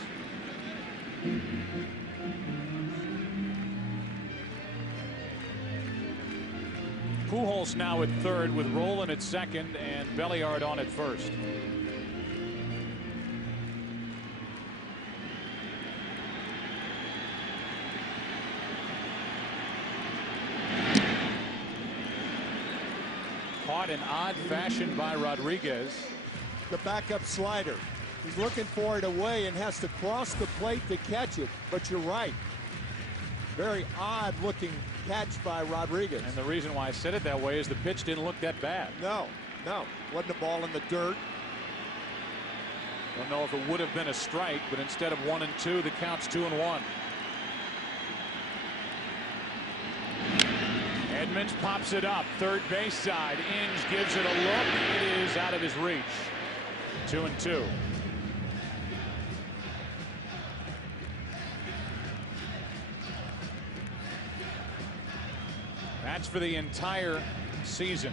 Pujols now at third with Rolen at second and Belliard on at first. Caught in odd fashion by Rodriguez. The backup slider. He's looking for it away and has to cross the plate to catch it. But you're right. Very odd looking catch by Rodriguez. And the reason why I said it that way is the pitch didn't look that bad. No, wasn't a ball in the dirt. Don't know if it would have been a strike, but instead of 1-2, the count's 2-1. Edmonds pops it up, third base side. Ings gives it a look. It is out of his reach. 2-2. That's for the entire season,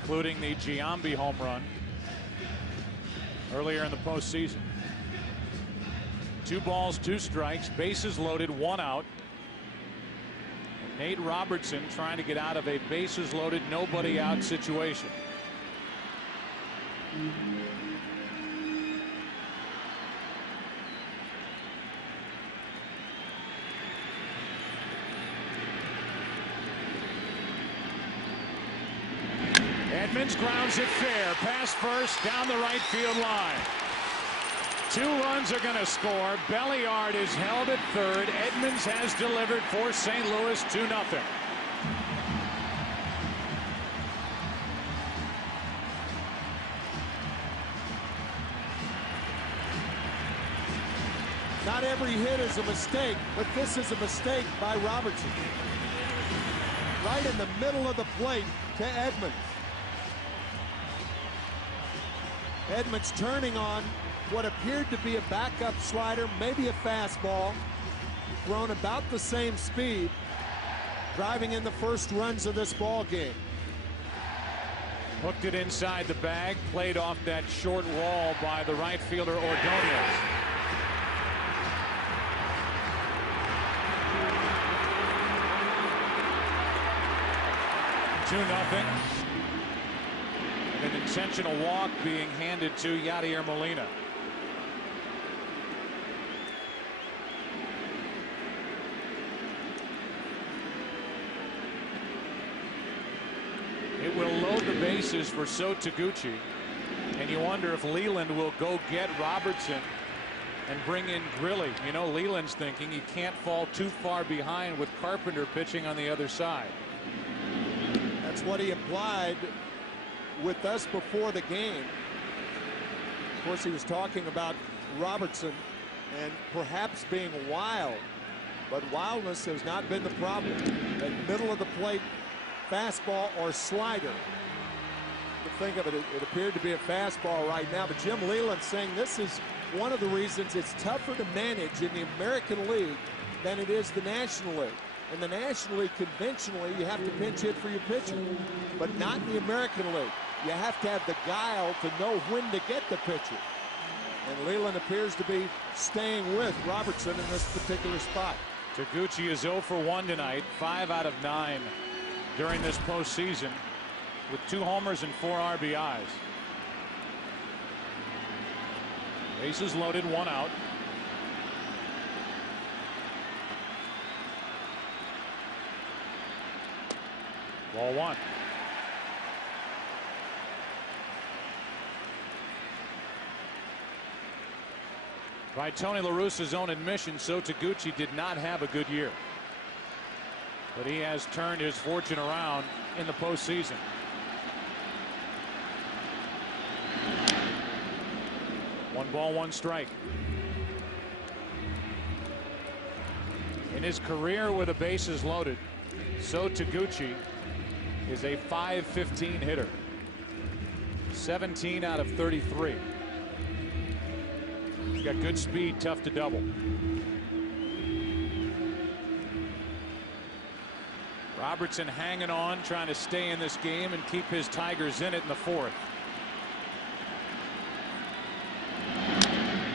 including the Giambi home run earlier in the postseason. 2 balls, 2 strikes, bases loaded, 1 out. Nate Robertson trying to get out of a bases loaded, nobody out situation. Edmonds grounds it fair, past first, down the right field line. 2 runs are going to score. Belliard is held at third. Edmonds has delivered for St. Louis 2-0. Not every hit is a mistake, but this is a mistake by Robertson. Right in the middle of the plate to Edmonds. Edmonds turning on what appeared to be a backup slider, maybe a fastball, thrown about the same speed, driving in the first runs of this ball game. Hooked it inside the bag, played off that short wall by the right fielder Ordonez. Two-0. An intentional walk being handed to Yadier Molina. It will load the bases for So Taguchi, and you wonder if Leland will go get Robertson and bring in Grilli. You know, Leland's thinking he can't fall too far behind with Carpenter pitching on the other side. That's what he implied with us before the game. Of course, he was talking about Robertson and perhaps being wild, but wildness has not been the problem. That middle of the plate fastball or slider. To think of it, it appeared to be a fastball right now, but Jim Leland saying this is one of the reasons it's tougher to manage in the American League than it is the National League. In the National League, conventionally, you have to pinch hit for your pitcher, but not in the American League. You have to have the guile to know when to get the pitcher. And Leland appears to be staying with Robertson in this particular spot. Taguchi is 0 for 1 tonight, 5 out of 9 during this postseason, with 2 homers and 4 RBIs. Bases loaded, 1 out. Ball 1. By Tony La Russa's own admission, So Taguchi did not have a good year, but he has turned his fortune around in the postseason. One ball, 1 strike. In his career with the bases loaded, So Taguchi is a .515 hitter. 17 out of 33. He's got good speed, tough to double. Robertson hanging on, trying to stay in this game and keep his Tigers in it in the 4th.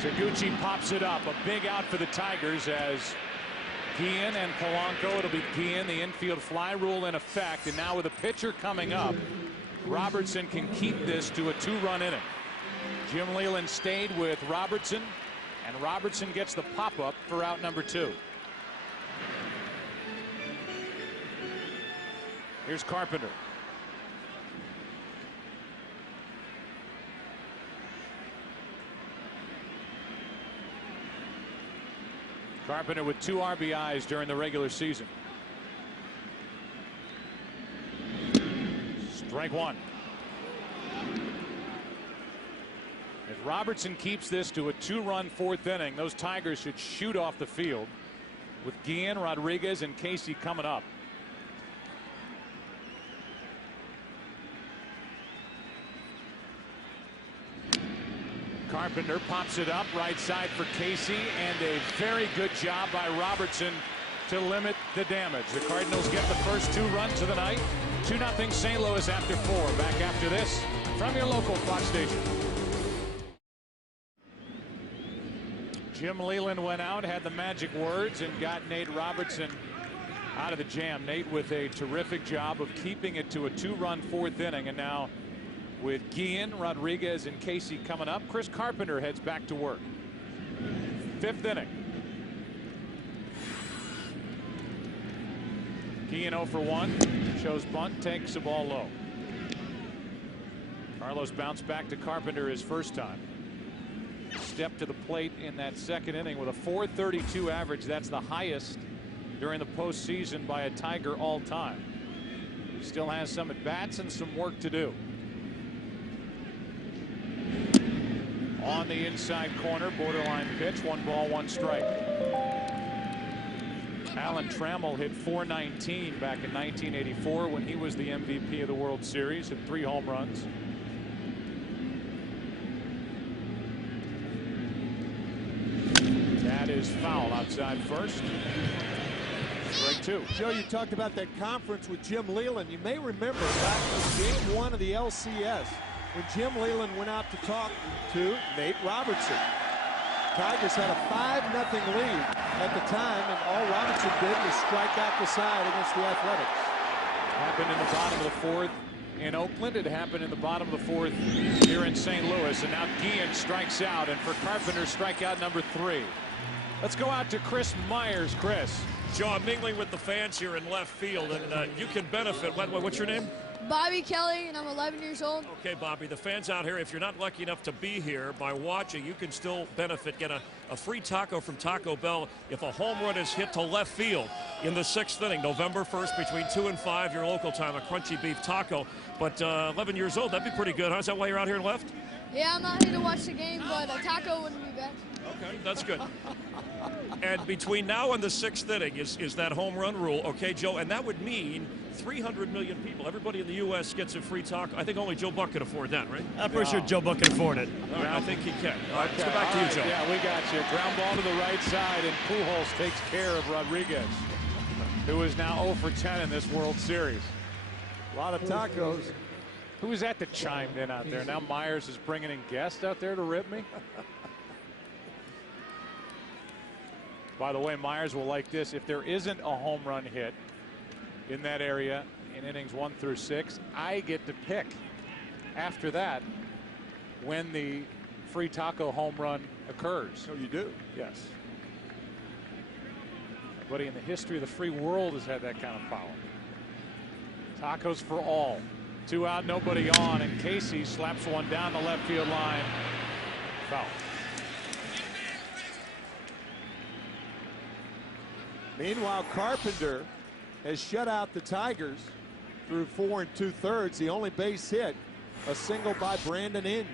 Taguchi pops it up. A big out for the Tigers as Guillen and Polanco. It'll be Guillen, the infield fly rule in effect. And now with a pitcher coming up, Robertson can keep this to a 2-run inning. Jim Leland stayed with Robertson, and Robertson gets the pop-up for out number 2. Here's Carpenter. Carpenter with 2 RBIs during the regular season. Strike one. If Robertson keeps this to a 2-run 4th inning, those Tigers should shoot off the field with Guillen, Rodriguez, and Casey coming up. Carpenter pops it up right side for Casey, and a very good job by Robertson to limit the damage. The Cardinals get the first 2 runs of the night. 2-0 St. Louis after 4. Back after this from your local Fox station. Jim Leyland went out, had the magic words, and got Nate Robertson out of the jam. Nate with a terrific job of keeping it to a 2-run 4th inning, and now with Guillen, Rodriguez, and Casey coming up, Chris Carpenter heads back to work. 5th inning. Guillen 0 for 1. Shows bunt, takes the ball low. Carlos bounced back to Carpenter his first time. Step to the plate in that 2nd inning with a .432 average. That's the highest during the postseason by a Tiger all time. He still has some at bats and some work to do. On the inside corner, borderline pitch, 1 ball, 1 strike. Alan Trammell hit .419 back in 1984 when he was the MVP of the World Series, hit 3 home runs. That is foul outside first. Strike 2. Joe, you talked about that conference with Jim Leyland. You may remember back in Game 1 of the LCS when Jim Leyland went out to talk to Nate Robertson. Tigers had a 5-0 lead at the time, and all Robertson did was strike out the side against the Athletics. Happened in the bottom of the 4th in Oakland. It happened in the bottom of the 4th here in St. Louis, and now Guillen strikes out, and for Carpenter, strikeout number 3. Let's go out to Chris Myers. Chris. Joe, I'm mingling with the fans here in left field, and you can benefit. What's your name? Bobby Kelly, and I'm 11 years old. Okay, Bobby, the fans out here, if you're not lucky enough to be here by watching, you can still benefit. Get a free taco from Taco Bell if a home run is hit to left field in the 6th inning, November 1st, between 2 and 5, your local time, a crunchy beef taco. But 11 years old, that'd be pretty good, huh? Is that why you're out here left? Yeah, I'm not here to watch the game, but a taco wouldn't be bad. Okay, that's good. And between now and the 6th inning is that home run rule, okay, Joe? And that would mean 300 million people. Everybody in the U.S. gets a free taco. I think only Joe Buck can afford that, right? I'm pretty sure Joe Buck can afford it. All right, I think he can. All right, let's go back to you, Joe. Yeah, we got you. Ground ball to the right side, and Pujols takes care of Rodriguez, who is now 0 for 10 in this World Series. A lot of tacos. Who is that that chimed in out there? Now Myers is bringing in guests out there to rip me. By the way, Myers will like this. If there isn't a home run hit in that area in innings 1 through 6, I get to pick after that when the free taco home run occurs. Oh, you do? Yes. Nobody in the history of the free world has had that kind of power. Tacos for all. 2 out, nobody on, and Casey slaps one down the left field line. Foul. Meanwhile, Carpenter has shut out the Tigers through 4 2/3. The only base hit, a single by Brandon Inge.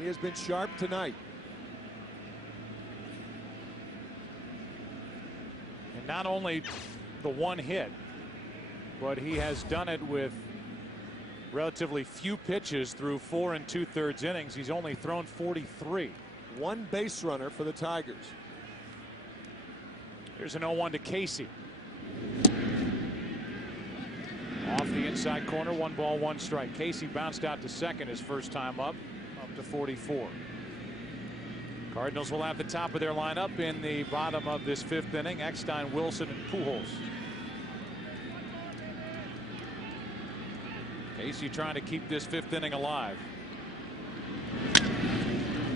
He has been sharp tonight. And not only the 1 hit, but he has done it with relatively few pitches through 4 2/3 innings. He's only thrown 43. 1 base runner for the Tigers. Here's an 0-1 to Casey. Off the inside corner, 1 ball, 1 strike. Casey bounced out to second his first time up to 44. Cardinals will have the top of their lineup in the bottom of this 5th inning. Eckstein, Wilson, and Pujols. Casey trying to keep this 5th inning alive.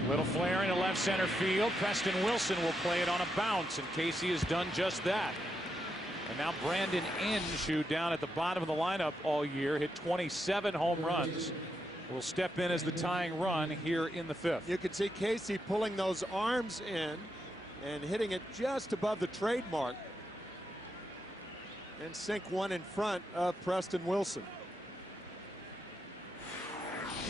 Little flare into left center field. Preston Wilson will play it on a bounce, and Casey has done just that. And now Brandon Inge, who down at the bottom of the lineup all year, hit 27 home runs, will step in as the tying run here in the 5th. You can see Casey pulling those arms in and hitting it just above the trademark and sink one in front of Preston Wilson.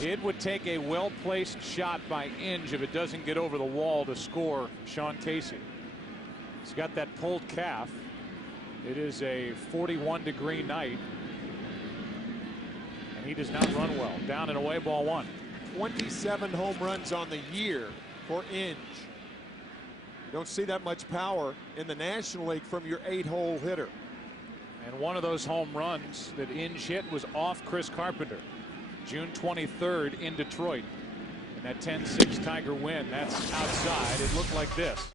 It would take a well-placed shot by Inge if it doesn't get over the wall to score Sean Casey. He's got that pulled calf. It is a 41-degree night, and he does not run well. Down and away, ball one. 27 home runs on the year for Inge. You don't see that much power in the National League from your 8-hole hitter. And one of those home runs that Inge hit was off Chris Carpenter, June 23rd in Detroit. And that 10-6 Tiger win, that's outside. It looked like this.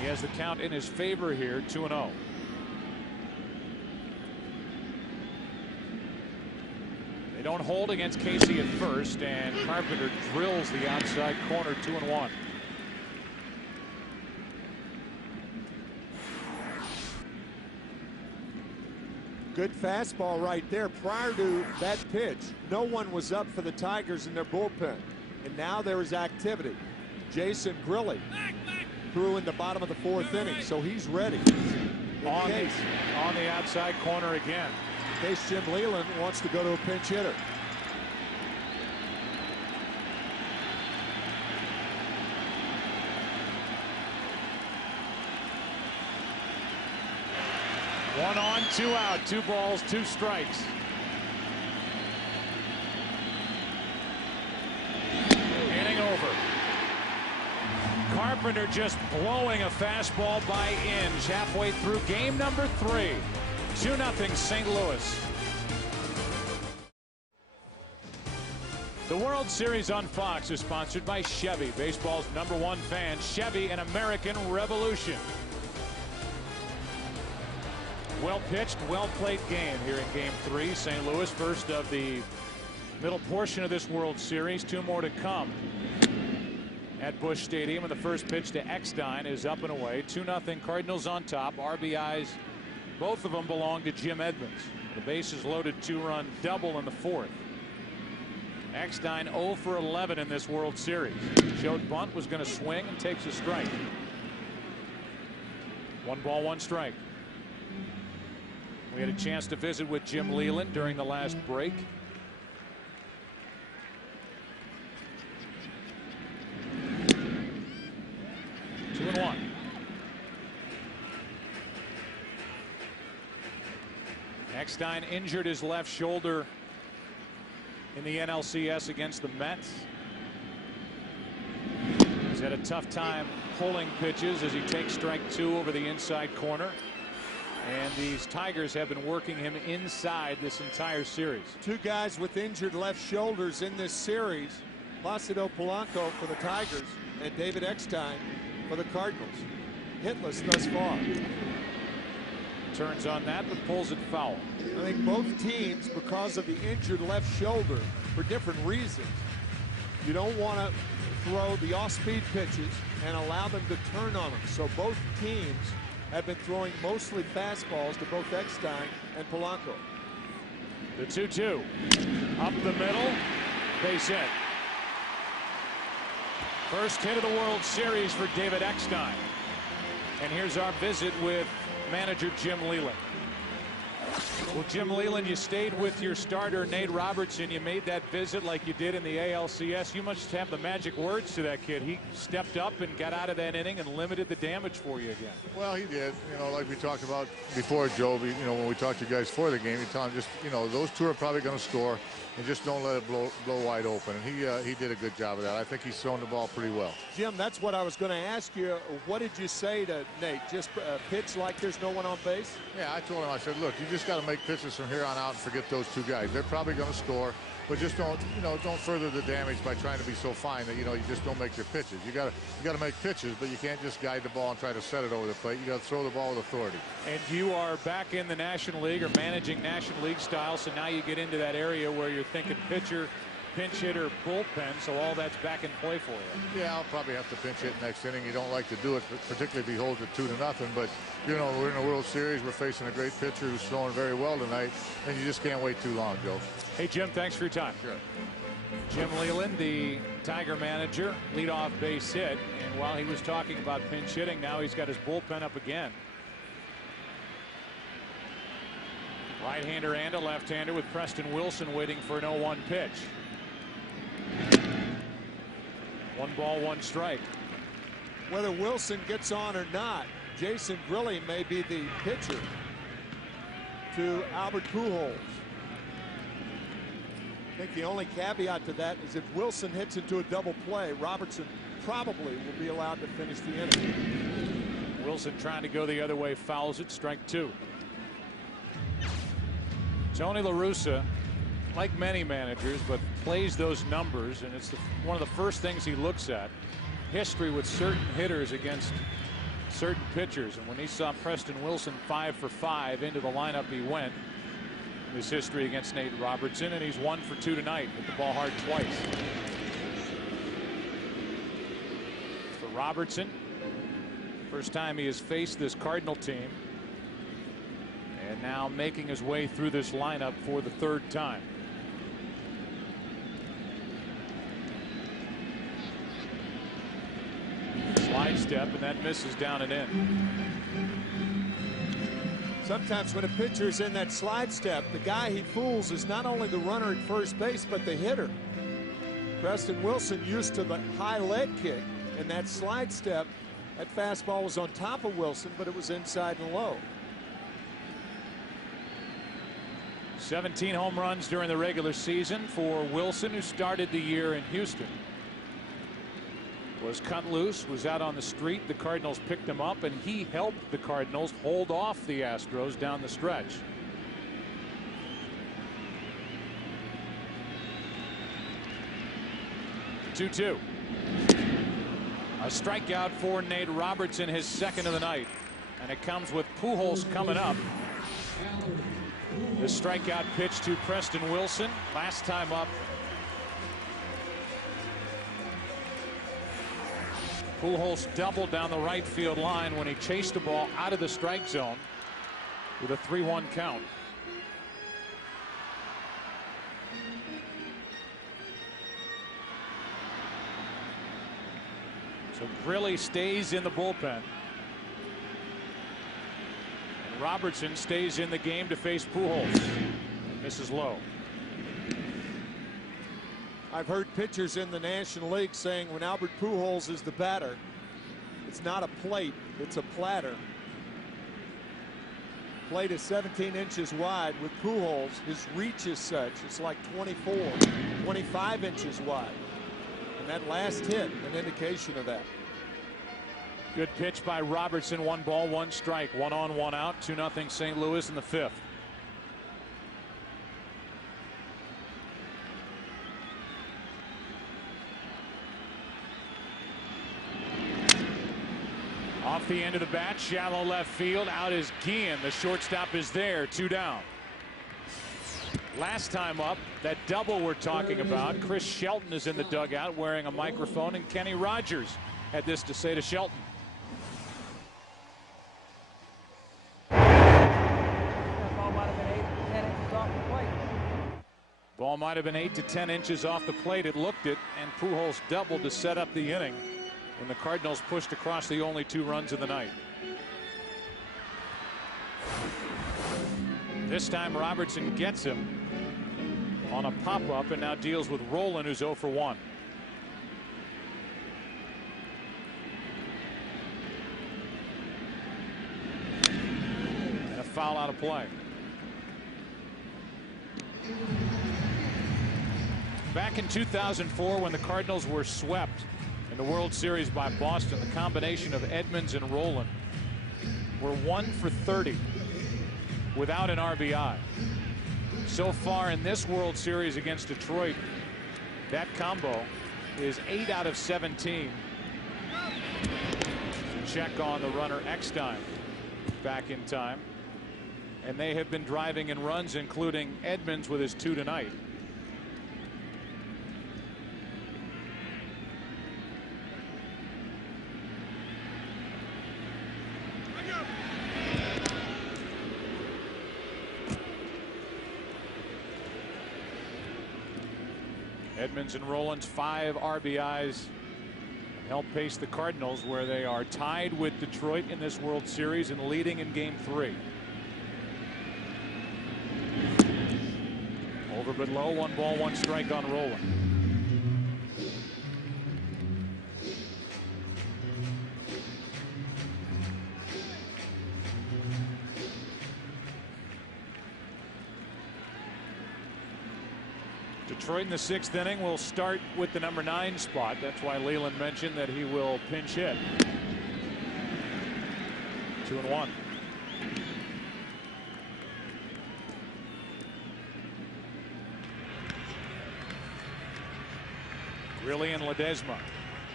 He has the count in his favor here, 2-0. They don't hold against Casey at first, and Carpenter drills the outside corner, 2-1. Good fastball right there. Prior to that pitch, no one was up for the Tigers in their bullpen. And now there is activity. Jason Grilli threw in the bottom of the 4th inning, so he's ready. On the outside corner again. In case Jim Leland wants to go to a pinch hitter. One on, 2 out, 2 balls, 2 strikes. Inning over. Carpenter just blowing a fastball by Inge halfway through game number 3. 2-0 St. Louis. The World Series on Fox is sponsored by Chevy, baseball's #1 fan. Chevy, an American revolution. Well pitched, well played game here in game 3. St. Louis, first of the middle portion of this World Series. 2 more to come at Busch Stadium, and the first pitch to Eckstein is up and away. 2-0 Cardinals on top. RBIs, both of them belong to Jim Edmonds. The bases loaded 2-run double in the 4th. Eckstein 0 for 11 in this World Series. Showed bunt, was going to swing, and takes a strike. 1 ball, 1 strike. We had a chance to visit with Jim Leland during the last break. Two and one. Eckstein injured his left shoulder in the NLCS against the Mets. He's had a tough time pulling pitches as he takes strike 2 over the inside corner. And these Tigers have been working him inside this entire series. 2 guys with injured left shoulders in this series. Placido Polanco for the Tigers and David Eckstein for the Cardinals. Hitless thus far. Turns on that, but pulls it foul. I think both teams, because of the injured left shoulder, for different reasons, you don't want to throw the off-speed pitches and allow them to turn on them. So both teams have been throwing mostly fastballs to both Eckstein and Polanco. The 2-2. Up the middle. Base hit. First hit of the World Series for David Eckstein. And here's our visit with manager Jim Leland. Well, Jim Leland, you stayed with your starter, Nate Robertson. You made that visit like you did in the ALCS. You must have the magic words to that kid. He stepped up and got out of that inning and limited the damage for you again. Well, he did. You know, like we talked about before, Joe, you know, when we talked to you guys for the game, you tell him just, you know, those 2 are probably going to score and just don't let it blow wide open. And he did a good job of that. I think he's thrown the ball pretty well. Jim, that's what I was going to ask you. What did you say to Nate? Just pitch like there's no one on base? Yeah, I told him, I said, look, you just got to make pitches from here on out and forget those 2 guys. They're probably going to score, but just don't, you know, don't further the damage by trying to be so fine that, you know, you just don't make your pitches. You got to make pitches, but you can't just guide the ball and try to set it over the plate. You got to throw the ball with authority. And you are back in the National League, or managing National League style, so now you get into that area where you're thinking pitcher, pinch hitter bullpen, so all that's back in play for you. Yeah, I'll probably have to pinch hit next inning. You don't like to do it, particularly if he holds it 2-0. But you know, we're in a World Series. We're facing a great pitcher who's throwing very well tonight, and you just can't wait too long, Joe. Hey, Jim, thanks for your time. Sure. Jim Leland, the Tiger manager, leadoff base hit, and while he was talking about pinch hitting, now he's got his bullpen up again. Right-hander and a left-hander with Preston Wilson waiting for an 0-1 pitch. 1 ball, 1 strike. Whether Wilson gets on or not, Jason Grilli may be the pitcher to Albert Pujols. I think the only caveat to that is if Wilson hits into a double play, Robertson probably will be allowed to finish the inning. Wilson trying to go the other way, fouls it, strike 2. Tony La Russa, like many managers, but plays those numbers, and it's one of the first things he looks at. History with certain hitters against certain pitchers, and when he saw Preston Wilson 5 for 5 into the lineup, he went. His history against Nate Robertson, and he's 1 for 2 tonight. Hit the ball hard twice. For Robertson, first time he has faced this Cardinal team. And now making his way through this lineup for the 3rd time. Slide step, and that misses down and in. Sometimes when a pitcher is in that slide step, the guy he fools is not only the runner at first base, but the hitter. Preston Wilson used to the high leg kick, and that slide step, that fastball was on top of Wilson, but it was inside and low. 17 home runs during the regular season for Wilson, who started the year in Houston. Was cut loose, was out on the street. The Cardinals picked him up, and he helped the Cardinals hold off the Astros down the stretch. The 2-2. A strikeout for Nate Robertson, his 2nd of the night. And it comes with Pujols coming up. The strikeout pitch to Preston Wilson. Last time up, Pujols doubled down the right field line when he chased the ball out of the strike zone with a 3-1 count. So Grilli stays in the bullpen. Robertson stays in the game to face Pujols. Misses low. I've heard pitchers in the National League saying when Albert Pujols is the batter, it's not a plate, it's a platter. Plate is 17 inches wide. With Pujols, his reach is such, it's like 24, 25 inches wide. And that last hit, an indication of that. Good pitch by Robertson. 1 ball, 1 strike. 1 on, 1 out. 2-0 St. Louis in the 5th. Off the end of the bat, shallow left field. Out is Guillen. The shortstop is there. 2 down. Last time up, that double we're talking about, Chris Shelton is in the dugout wearing a microphone, and Kenny Rogers had this to say to Shelton. Ball might have been 8 to 10 inches off the plate. It looked it, and Pujols doubled to set up the inning when the Cardinals pushed across the only 2 runs of the night. This time Robertson gets him on a pop-up and now deals with Rolen, who's 0 for 1. And a foul out of play. Back in 2004, when the Cardinals were swept in the World Series by Boston, the combination of Edmonds and Rolen were 1 for 30 without an RBI. So far in this World Series against Detroit, that combo is 8 out of 17. Check on the runner Eckstein back in time. And they have been driving in runs, including Edmonds with his 2 tonight. Edmonds and Rollins 5 RBIs help pace the Cardinals, where they are tied with Detroit in this World Series and leading in Game 3. Over but low, 1 ball, 1 strike on Rollins. Detroit in the 6th inning will start with the number 9 spot. That's why Leland mentioned that he will pinch hit. 2-1. Grilli and Ledesma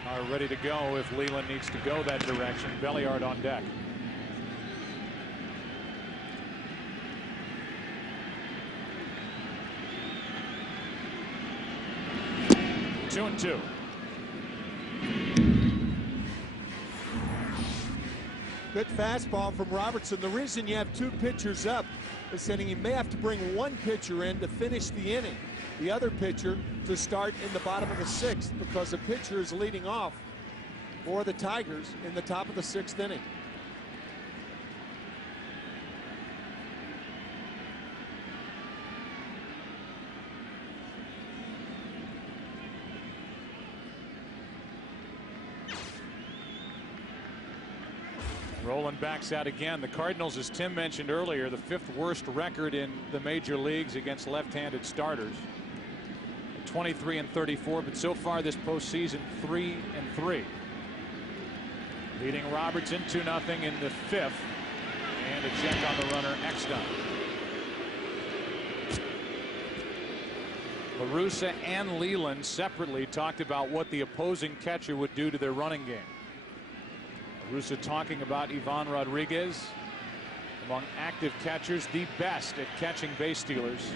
are ready to go if Leland needs to go that direction. Belliard on deck. Two and two. Good fastball from Robertson. The reason you have 2 pitchers up is saying he may have to bring 1 pitcher in to finish the inning, the other pitcher to start in the bottom of the 6th, because the pitcher is leading off for the Tigers in the top of the 6th inning. Roland backs out again. The Cardinals, as Tim mentioned earlier, the 5th worst record in the major leagues against left-handed starters. 23-34, but so far this postseason 3-3. Leading Robertson 2-0 in the 5th, and a check on the runner Eckstein. La Russa and Leland separately talked about what the opposing catcher would do to their running game. Russa talking about Ivan Rodriguez, among active catchers, the best at catching base stealers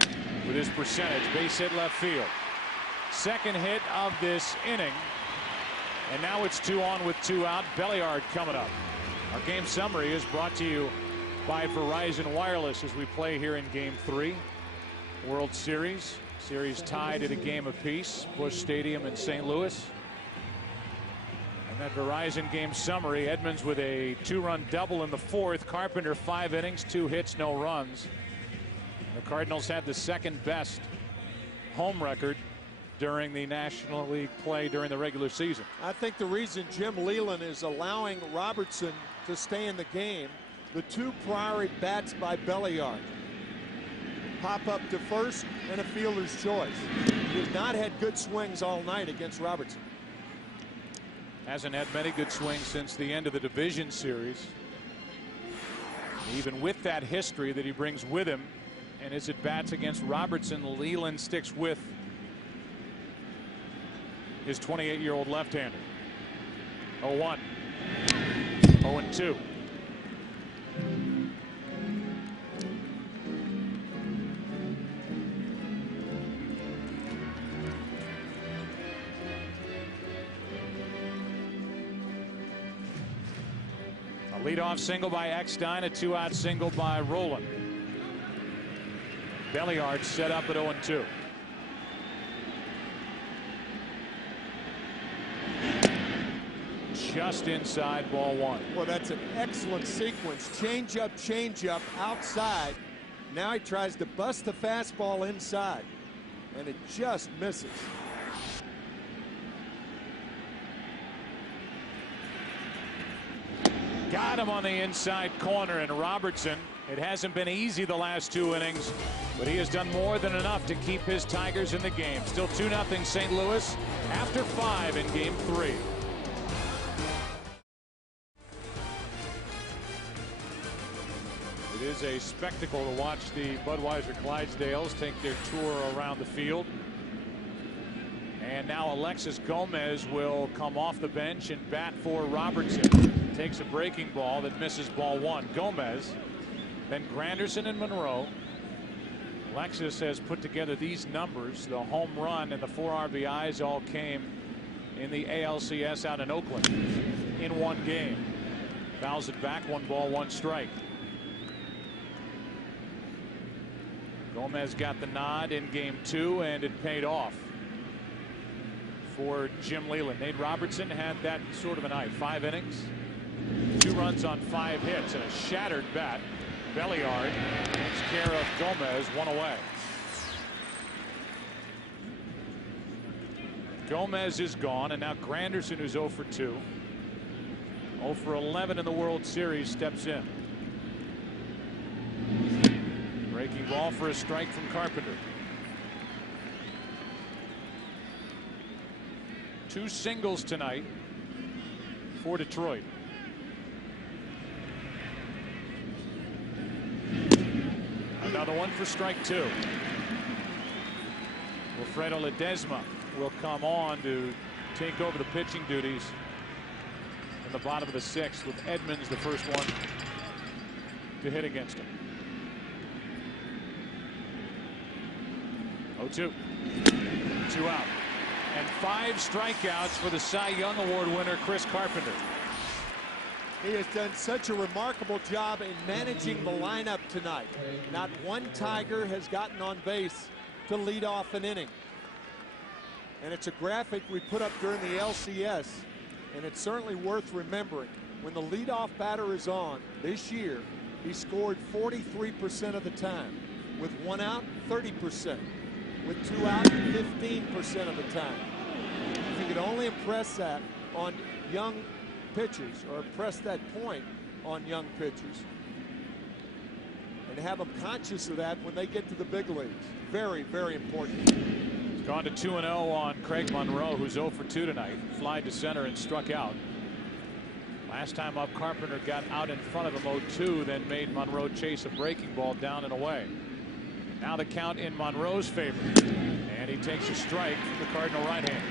with his percentage. Base hit left field. 2nd hit of this inning, and now it's 2 on with 2 out. Belliard coming up. Our game summary is brought to you by Verizon Wireless as we play here in Game 3. World Series. Series tied at a game apiece. Busch Stadium in St. Louis. That Verizon game summary: Edmonds with a 2-run double in the 4th. Carpenter 5 innings, 2 hits, no runs. The Cardinals had the 2nd best home record during the National League play during the regular season. I think the reason Jim Leland is allowing Robertson to stay in the game, the 2 prior bats by Belliard. Pop up to first and a fielder's choice. He has not had good swings all night against Robertson. Hasn't had many good swings since the end of the division series. Even with that history that he brings with him and his at-bats against Robertson, Leland sticks with his 28-year-old left-hander. 0-1. 0-2. Leadoff single by Eckstein, a 2-out single by Roland. Belliard set up at 0-2. Just inside, ball 1. Well, that's an excellent sequence. Change up, outside. Now he tries to bust the fastball inside, and it just misses. Got him on the inside corner, and Robertson, it hasn't been easy the last 2 innings, but he has done more than enough to keep his Tigers in the game. Still 2-0 St. Louis after 5 in Game 3. It is a spectacle to watch the Budweiser Clydesdales take their tour around the field. And now Alexis Gomez will come off the bench and bat for Robertson. Takes a breaking ball that misses ball 1. Gomez, then Granderson and Monroe. Alexis has put together these numbers. The home run and the 4 RBIs all came in the ALCS out in Oakland in 1 game. Fouls it back, 1 ball, 1 strike. Gomez got the nod in Game 2, and it paid off. for Jim Leyland. Nate Robertson had that sort of a night. 5 innings, 2 runs on 5 hits, and a shattered bat. Belliard takes care of Gomez, 1 away. Gomez is gone, and now Granderson, who's 0 for 2. 0 for 11 in the World Series, steps in. Breaking ball for a strike from Carpenter. 2 singles tonight for Detroit. Another one for strike 2. Wilfredo Ledesma will come on to take over the pitching duties in the bottom of the 6th, with Edmonds the first one to hit against him. 0-2. 2 out. And 5 strikeouts for the Cy Young Award winner, Chris Carpenter. He has done such a remarkable job in managing the lineup tonight. Not one Tiger has gotten on base to lead off an inning. And it's a graphic we put up during the LCS, and it's certainly worth remembering. When the leadoff batter is on this year, he scored 43% of the time. With 1 out, 30%. With 2 out, 15% of the time. If you could only impress that on young pitchers, or impress that point on young pitchers, and have them conscious of that when they get to the big leagues. Very, very important. He's gone to 2-0 on Craig Monroe, who's 0 for 2 tonight. Flied to center and struck out. Last time up, Carpenter got out in front of him 0-2, then made Monroe chase a breaking ball down and away. Now the count in Monroe's favor, and he takes a strike from the Cardinal right-hander.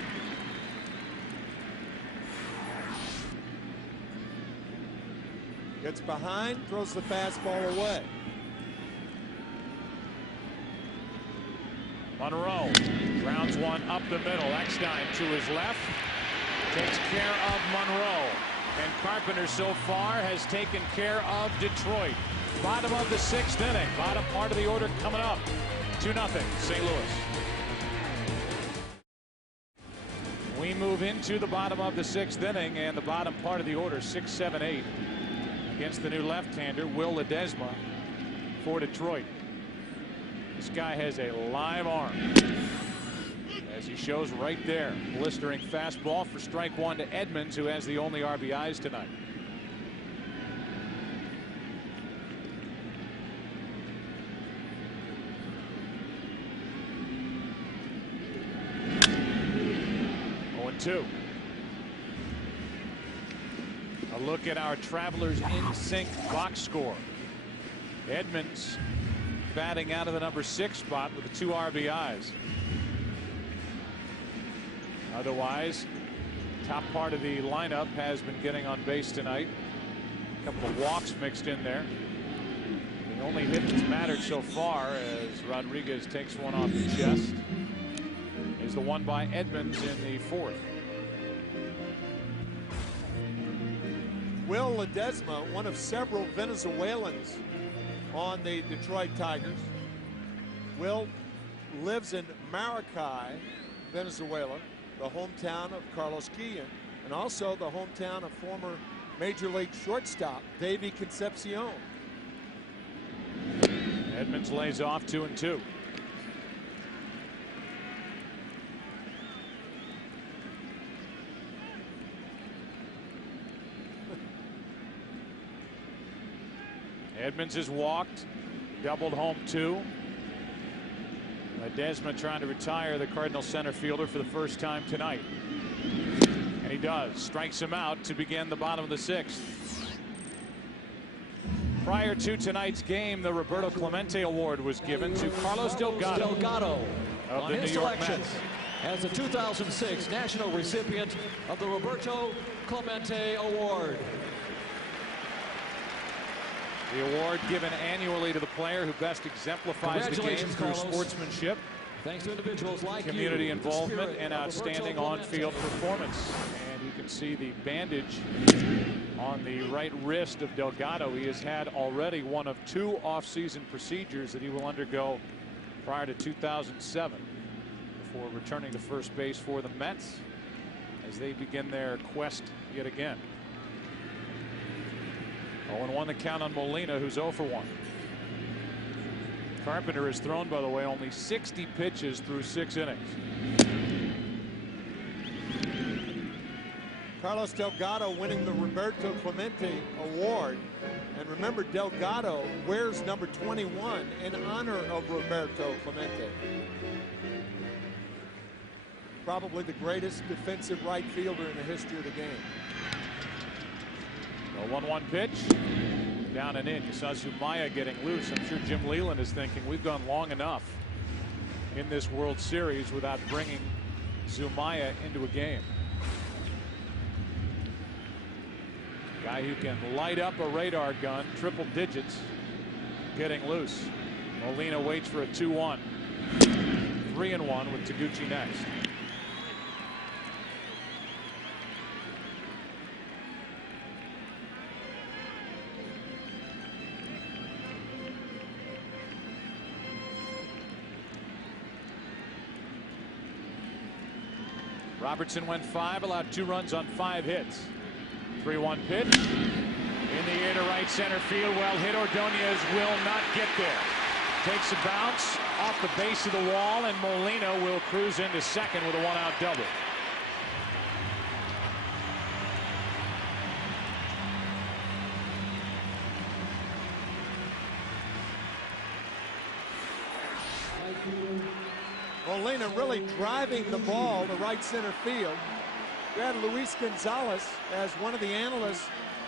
Gets behind, throws the fastball away. Monroe grounds one up the middle. Eckstein to his left takes care of Monroe, and Carpenter so far has taken care of Detroit. Bottom of the 6th inning, bottom part of the order coming up. 2-0 St. Louis. We move into the bottom of the 6th inning, and the bottom part of the order, 6, 7, 8, against the new left-hander Will Ledesma for Detroit. This guy has a live arm, as he shows right there. Blistering fastball for strike 1 to Edmonds, who has the only RBIs tonight. A look at our Travelers in sync box score. Edmonds batting out of the number 6 spot with the 2 RBIs. Otherwise, top part of the lineup has been getting on base tonight. A couple of walks mixed in there. The only hit that's mattered so far, as Rodriguez takes one off the chest, is the one by Edmonds in the 4th. Will Ledesma, one of several Venezuelans on the Detroit Tigers. Will lives in Maracay, Venezuela, the hometown of Carlos Guillen, and also the hometown of former Major League shortstop Davey Concepcion. Edmonds lays off 2-2. Edmonds has walked, doubled home 2. Ledesma trying to retire the Cardinal center fielder for the first time tonight. And he does. Strikes him out to begin the bottom of the 6th. Prior to tonight's game, the Roberto Clemente Award was given to Carlos Delgado of the New York Mets. As the 2006 national recipient of the Roberto Clemente Award. The award given annually to the player who best exemplifies the game through sportsmanship, thanks to individuals like community involvement, and outstanding on-field performance. And you can see the bandage on the right wrist of Delgado. He has had already one of 2 off-season procedures that he will undergo prior to 2007 before returning to first base for the Mets. as they begin their quest yet again. 0-1 the count on Molina, who's 0 for 1. Carpenter has thrown, by the way, only 60 pitches through 6 innings. Carlos Delgado winning the Roberto Clemente Award. And remember, Delgado wears number 21 in honor of Roberto Clemente. Probably the greatest defensive right fielder in the history of the game. A 1-1 pitch. Down and in. You saw Zumaya getting loose. I'm sure Jim Leland is thinking we've gone long enough in this World Series without bringing Zumaya into a game. Guy who can light up a radar gun, triple digits, getting loose. Molina waits for a 2-1. 3-1 with Taguchi next. Robertson went 5, allowed 2 runs on 5 hits. 3-1 pitch. In the air to right center field. Well hit. Ordonez will not get there. Takes a bounce off the base of the wall, and Molina will cruise into second with a 1-out double. Molina really driving the ball to right center field. We had Luis Gonzalez as one of the analysts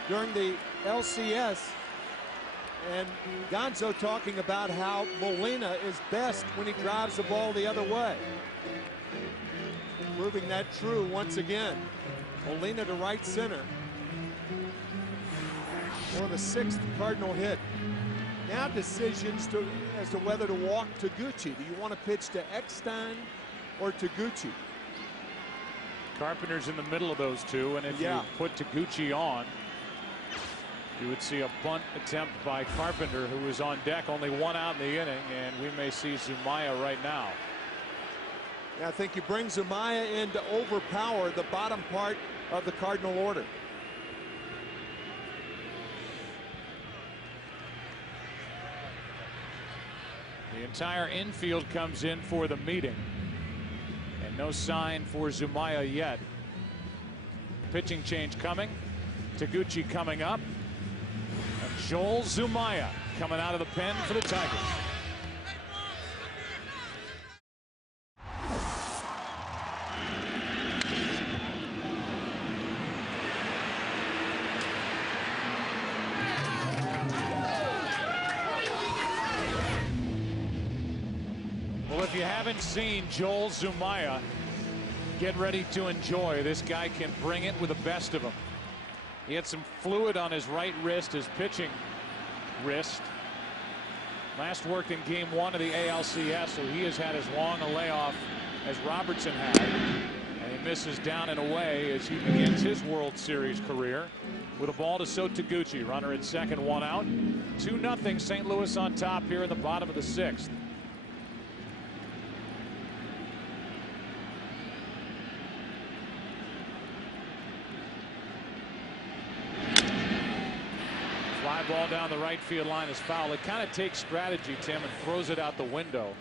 during the LCS, and Gonzo talking about how Molina is best when he drives the ball the other way. Proving that true once again. Molina to right center for the 6th Cardinal hit. Now decisions as to whether to walk Taguchi. Do you want to pitch to Eckstein or Taguchi? Carpenter's in the middle of those two, and if you put Taguchi on, you would see a bunt attempt by Carpenter, who was on deck, only 1 out in the inning, and we may see Zumaya right now. Yeah, I think you bring Zumaya in to overpower the bottom part of the Cardinal order. The entire infield comes in for the meeting. And no sign for Zumaya yet. Pitching change coming. Taguchi coming up. And Joel Zumaya coming out of the pen for the Tigers. Well, if you haven't seen Joel Zumaya, get ready to enjoy. This guy can bring it with the best of them. He had some fluid on his right wrist, his pitching wrist. Last worked in game 1 of the ALCS, so he has had as long a layoff as Robertson had. And he misses down and away as he begins his World Series career with a ball to Taguchi. Runner at second, 1 out. 2-0 St. Louis on top here in the bottom of the 6th. Fly ball down the right field line is foul. It kind of takes strategy, Tim, and throws it out the window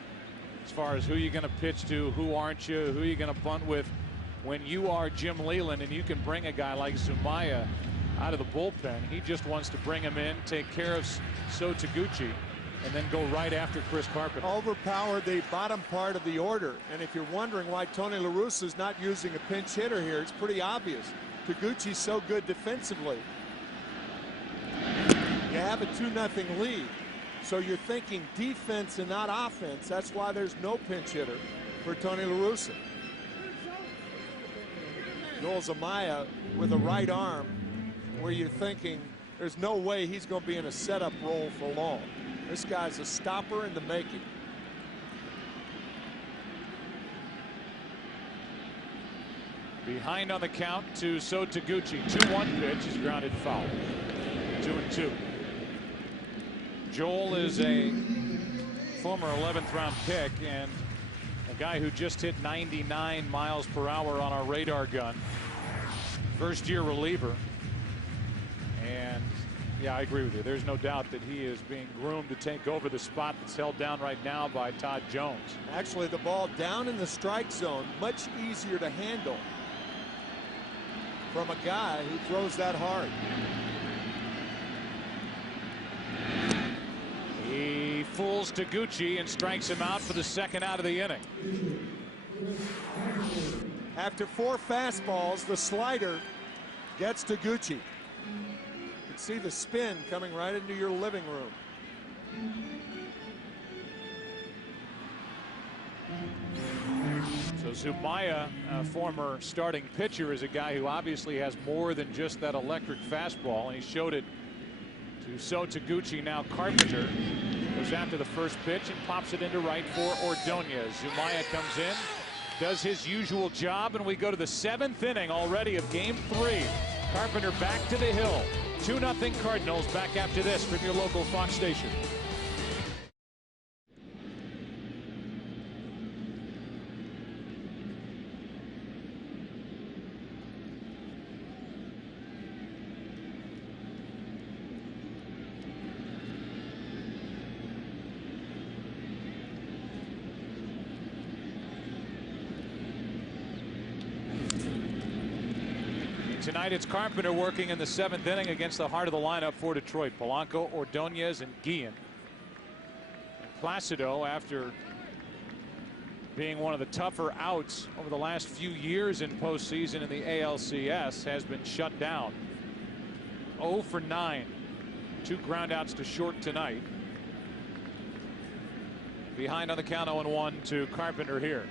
as far as who you're going to pitch to, who aren't you, who you're going to bunt with. When you are Jim Leland and you can bring a guy like Zumaya out of the bullpen, he just wants to bring him in, take care of Taguchi, and then go right after Chris Carpenter. Overpower the bottom part of the order. And if you're wondering why Tony La Russa is not using a pinch hitter here, it's pretty obvious. Taguchi's so good defensively. You have a 2-0 lead, so you're thinking defense and not offense. That's why there's no pinch hitter for Tony La Russa. Joel Zumaya with a right arm where you're thinking there's no way he's going to be in a setup role for long. This guy's a stopper in the making. Behind on the count to Taguchi. 2-1 pitch is grounded foul. 2-2. Joel is a former 11th round pick and a guy who just hit 99 miles per hour on our radar gun first-year reliever. And yeah, I agree with you. There's no doubt that he is being groomed to take over the spot that's held down right now by Todd Jones. Actually, the ball down in the strike zone, much easier to handle from a guy who throws that hard. He fools Taguchi and strikes him out for the second out of the inning. After 4 fastballs, the slider gets Taguchi. You can see the spin coming right into your living room. So Zumaya, a former starting pitcher, is a guy who obviously has more than just that electric fastball, and he showed it to Taguchi. Now Carpenter goes after the first pitch and pops it into right for Ordonez. Zumaya comes in, does his usual job, and we go to the 7th inning already of Game 3. Carpenter back to the hill. 2-0 Cardinals. Back after this from your local Fox station. Tonight it's Carpenter working in the 7th inning against the heart of the lineup for Detroit. Polanco, Ordonez, and Guillen. And Placido, after being one of the tougher outs over the last few years in postseason in the ALCS, has been shut down. 0 for 9. 2 groundouts to short tonight. Behind on the count 0-1 to Carpenter here.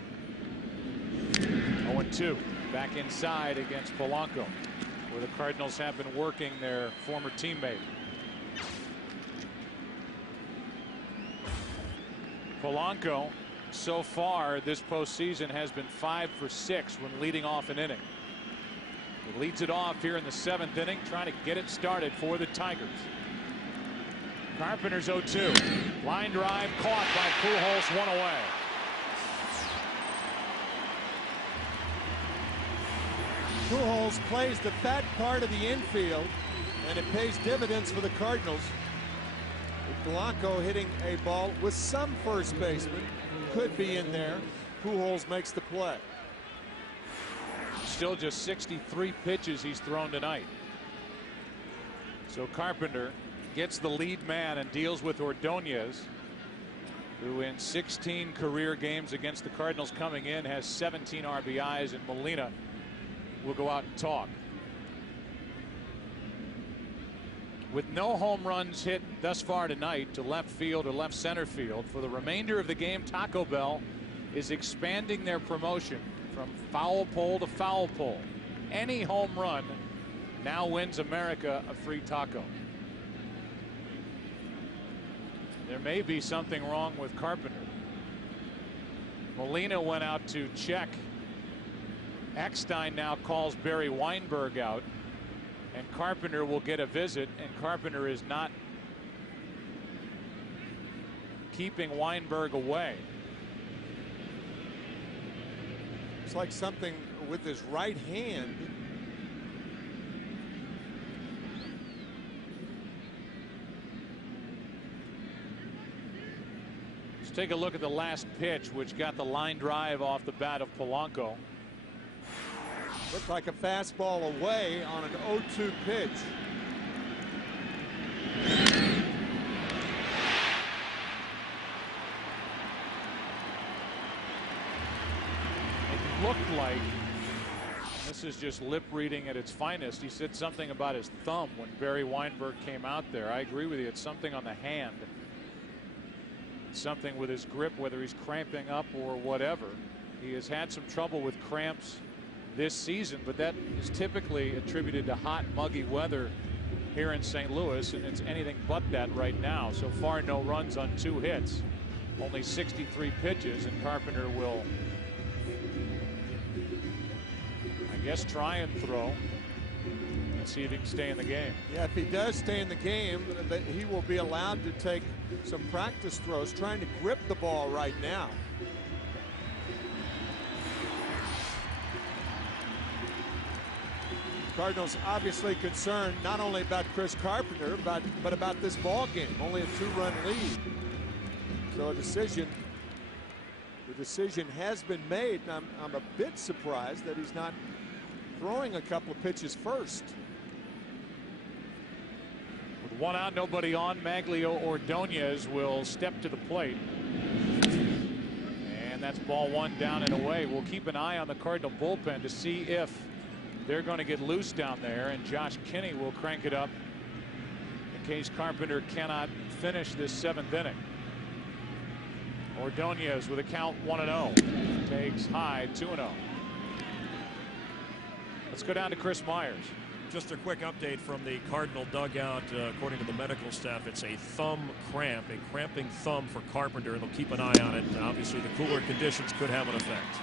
0-2. Back inside against Polanco, where the Cardinals have been working their former teammate. Polanco, so far this postseason, has been 5 for 6 when leading off an inning. He leads it off here in the 7th inning, trying to get it started for the Tigers. Carpenter's 0-2. Line drive caught by Pujols, 1 away. Pujols plays the fat part of the infield, and it pays dividends for the Cardinals. With Polanco hitting a ball with some first baseman, could be in there. Pujols makes the play. Still just 63 pitches he's thrown tonight. So Carpenter gets the lead man and deals with Ordonez, who in 16 career games against the Cardinals coming in has 17 RBIs, and Molina will go out and talk. With no home runs hit thus far tonight to left field or left center field, for the remainder of the game, Taco Bell is expanding their promotion from foul pole to foul pole. Any home run now wins America a free taco. There may be something wrong with Carpenter. Molina went out to check. Eckstein now calls Barry Weinberg out, and Carpenter will get a visit, and Carpenter is not keeping Weinberg away. It's like something with his right hand. Let's take a look at the last pitch, which got the line drive off the bat of Polanco. Looked like a fastball away on an 0-2 pitch. It looked like, this is just lip reading at its finest, he said something about his thumb when Barry Weinberg came out there. I agree with you. It's something on the hand. It's something with his grip, whether he's cramping up or whatever. He has had some trouble with cramps this season, but that is typically attributed to hot, muggy weather here in St. Louis, and it's anything but that right now. So far, no runs on 2 hits, only 63 pitches, and Carpenter will, I guess, try and throw and see if he can stay in the game. Yeah, if he does stay in the game, he will be allowed to take some practice throws, trying to grip the ball right now. Cardinals obviously concerned not only about Chris Carpenter, but about this ball game. Only a 2-run lead. So the decision has been made, and I'm a bit surprised that he's not throwing a couple of pitches first. With 1 out, nobody on, Maglio Ordonez will step to the plate. And that's ball 1 down and away. We'll keep an eye on the Cardinal bullpen to see if they're going to get loose down there, and Josh Kinney will crank it up in case Carpenter cannot finish this 7th inning. Ordonez with a count 1-0. Takes high 2-0. Let's go down to Chris Myers. Just a quick update from the Cardinal dugout. According to the medical staff, it's a thumb cramp, a cramping thumb for Carpenter, and they'll keep an eye on it. Obviously, the cooler conditions could have an effect.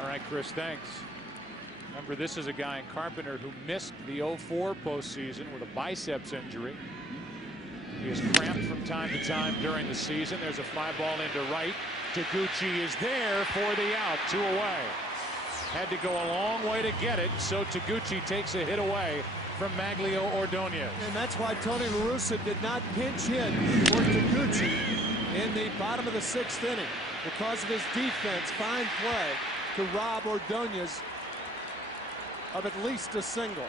All right, Chris, thanks. Remember, this is a guy in Carpenter who missed the 04 postseason with a biceps injury. He is cramped from time to time during the season. There's a fly ball into right. Taguchi is there for the out. 2 away. Had to go a long way to get it, so Taguchi takes a hit away from Maglio Ordonez. And that's why Tony La Russa did not pinch hit for Taguchi in the bottom of the 6th inning because of his defense. Fine play to rob Ordonez of at least a single.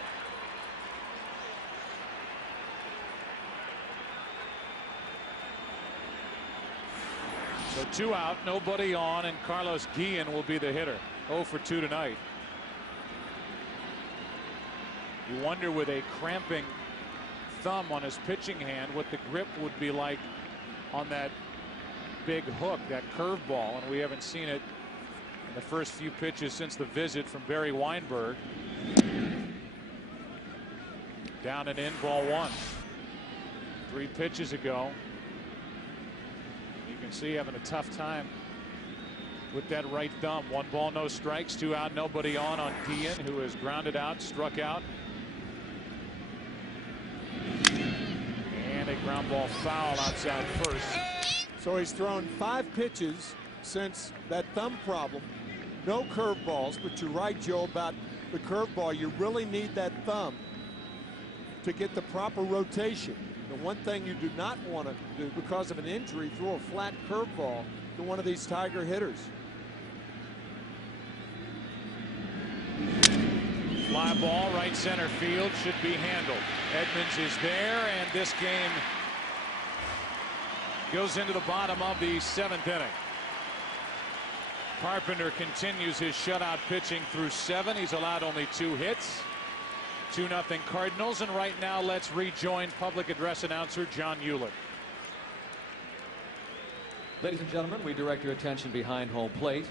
So 2 out, nobody on, and Carlos Guillen will be the hitter. 0 for 2 tonight. You wonder, with a cramping thumb on his pitching hand, what the grip would be like on that big hook, that curveball, and we haven't seen it in the first few pitches since the visit from Barry Weinberg. Down and in, ball 1. 3 pitches ago. You can see having a tough time with that right thumb. 1 ball, no strikes, 2 out, nobody on Guillen, who has grounded out, struck out. And a ground ball foul outside first. So he's thrown 5 pitches since that thumb problem. No curveballs, but you're right, Joe, about the curveball. You really need that thumb to get the proper rotation. The one thing you do not want to do because of an injury, throw a flat curveball to one of these Tiger hitters. Fly ball, right center field, should be handled. Edmonds is there, and this game goes into the bottom of the 7th inning. Carpenter continues his shutout pitching through 7. He's allowed only 2 hits. 2-0 Cardinals, and right now let's rejoin public address announcer John Hewlett. Ladies and gentlemen, we direct your attention behind home plate.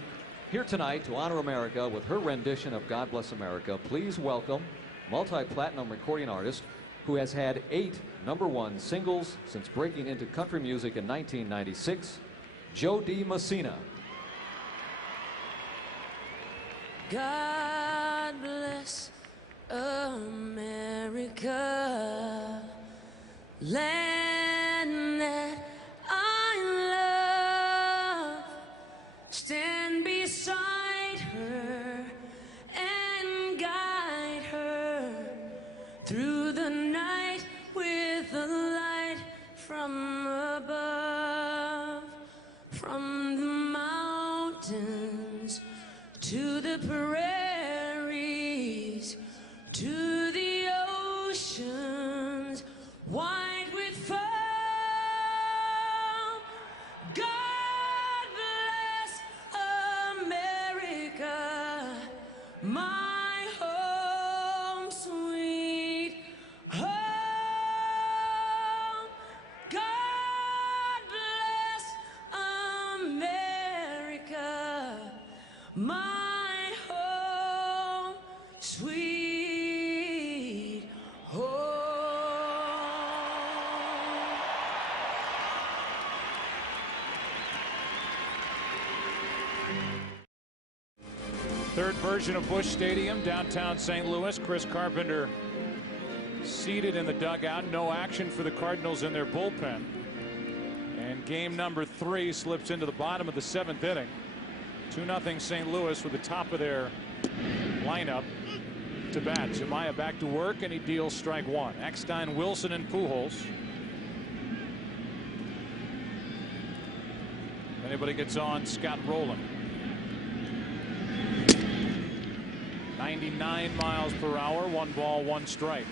Here tonight to honor America with her rendition of God Bless America, please welcome multi-platinum recording artist who has had 8 #1 singles since breaking into country music in 1996, Jo Dee Messina. God bless America, land that I love. Stand beside her and guide her through the night with a light from above. From the mountains to the prairies, to the oceans wide with foam. God bless America, my home sweet home. God bless America, my home sweet home. Third version of Busch Stadium, downtown St. Louis. Chris Carpenter seated in the dugout. No action for the Cardinals in their bullpen. And game number 3 slips into the bottom of the 7th inning. 2-0 St. Louis with the top of their lineup. to bat. Zumaya back to work, and he deals strike one. Eckstein, Wilson, and Pujols. If anybody gets on, Scott Rowland. 99 miles per hour, 1 ball, 1 strike.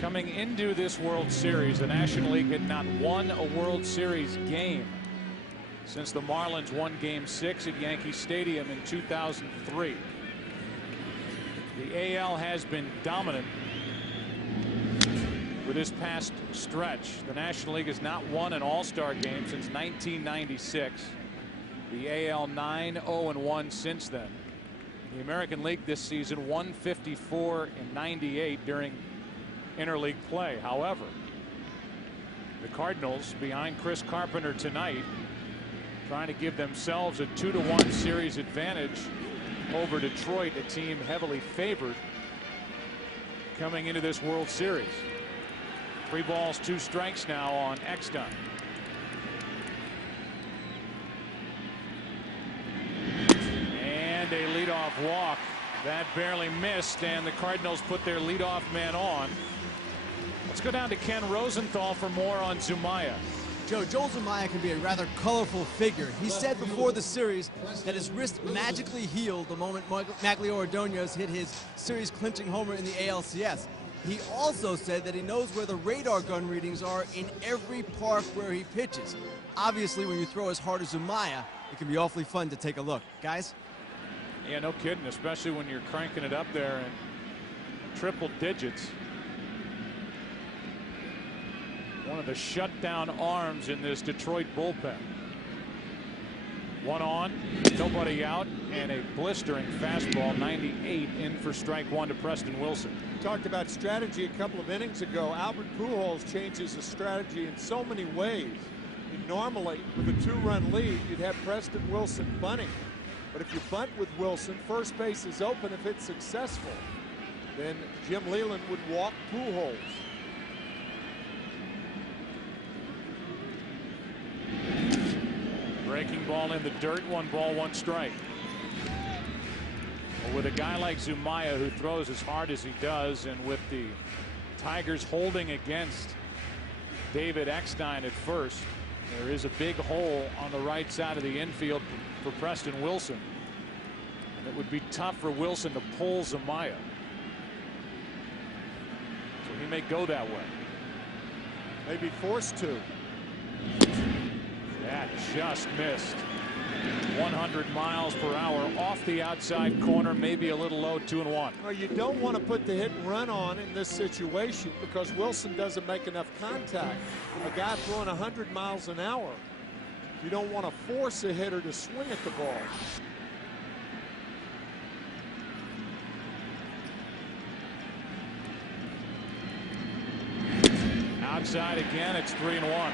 Coming into this World Series, the National League had not won a World Series game since the Marlins won Game 6 at Yankee Stadium in 2003. The AL has been dominant for this past stretch. The National League has not won an All-Star game since 1996. The AL 9-0-1 since then. The American League this season 154-98 during interleague play. However, the Cardinals behind Chris Carpenter tonight trying to give themselves a 2-1 series advantage over Detroit, a team heavily favored coming into this World Series. 3 balls, 2 strikes now on Eckstein. And a leadoff walk that barely missed, and the Cardinals put their leadoff man on. Let's go down to Ken Rosenthal for more on Zumaya. Joel Zumaya can be a rather colorful figure. He said before the series that his wrist magically healed the moment Magglio Ordonez hit his series-clinching homer in the ALCS. He also said that he knows where the radar gun readings are in every park where he pitches. Obviously, when you throw as hard as Zumaya, it can be awfully fun to take a look. Guys? Yeah, no kidding, especially when you're cranking it up there in triple digits. One of the shutdown arms in this Detroit bullpen. 1 on, nobody out, and a blistering fastball, 98 in for strike 1 to Preston Wilson. Talked about strategy a couple of innings ago. Albert Pujols changes the strategy in so many ways. Normally, with a 2-run lead, you'd have Preston Wilson bunting. But if you bunt with Wilson, first base is open. If it's successful, then Jim Leland would walk Pujols. Breaking ball in the dirt, 1 ball, 1 strike. Well, with a guy like Zumaya who throws as hard as he does, and with the Tigers holding against David Eckstein at first, there is a big hole on the right side of the infield for Preston Wilson. And it would be tough for Wilson to pull Zumaya. So he may go that way. May be forced to. That just missed. 100 miles per hour off the outside corner, maybe a little low, 2-1. Well, you don't want to put the hit and run on in this situation because Wilson doesn't make enough contact. A guy throwing 100 miles an hour, you don't want to force a hitter to swing at the ball. Outside again, it's 3-1.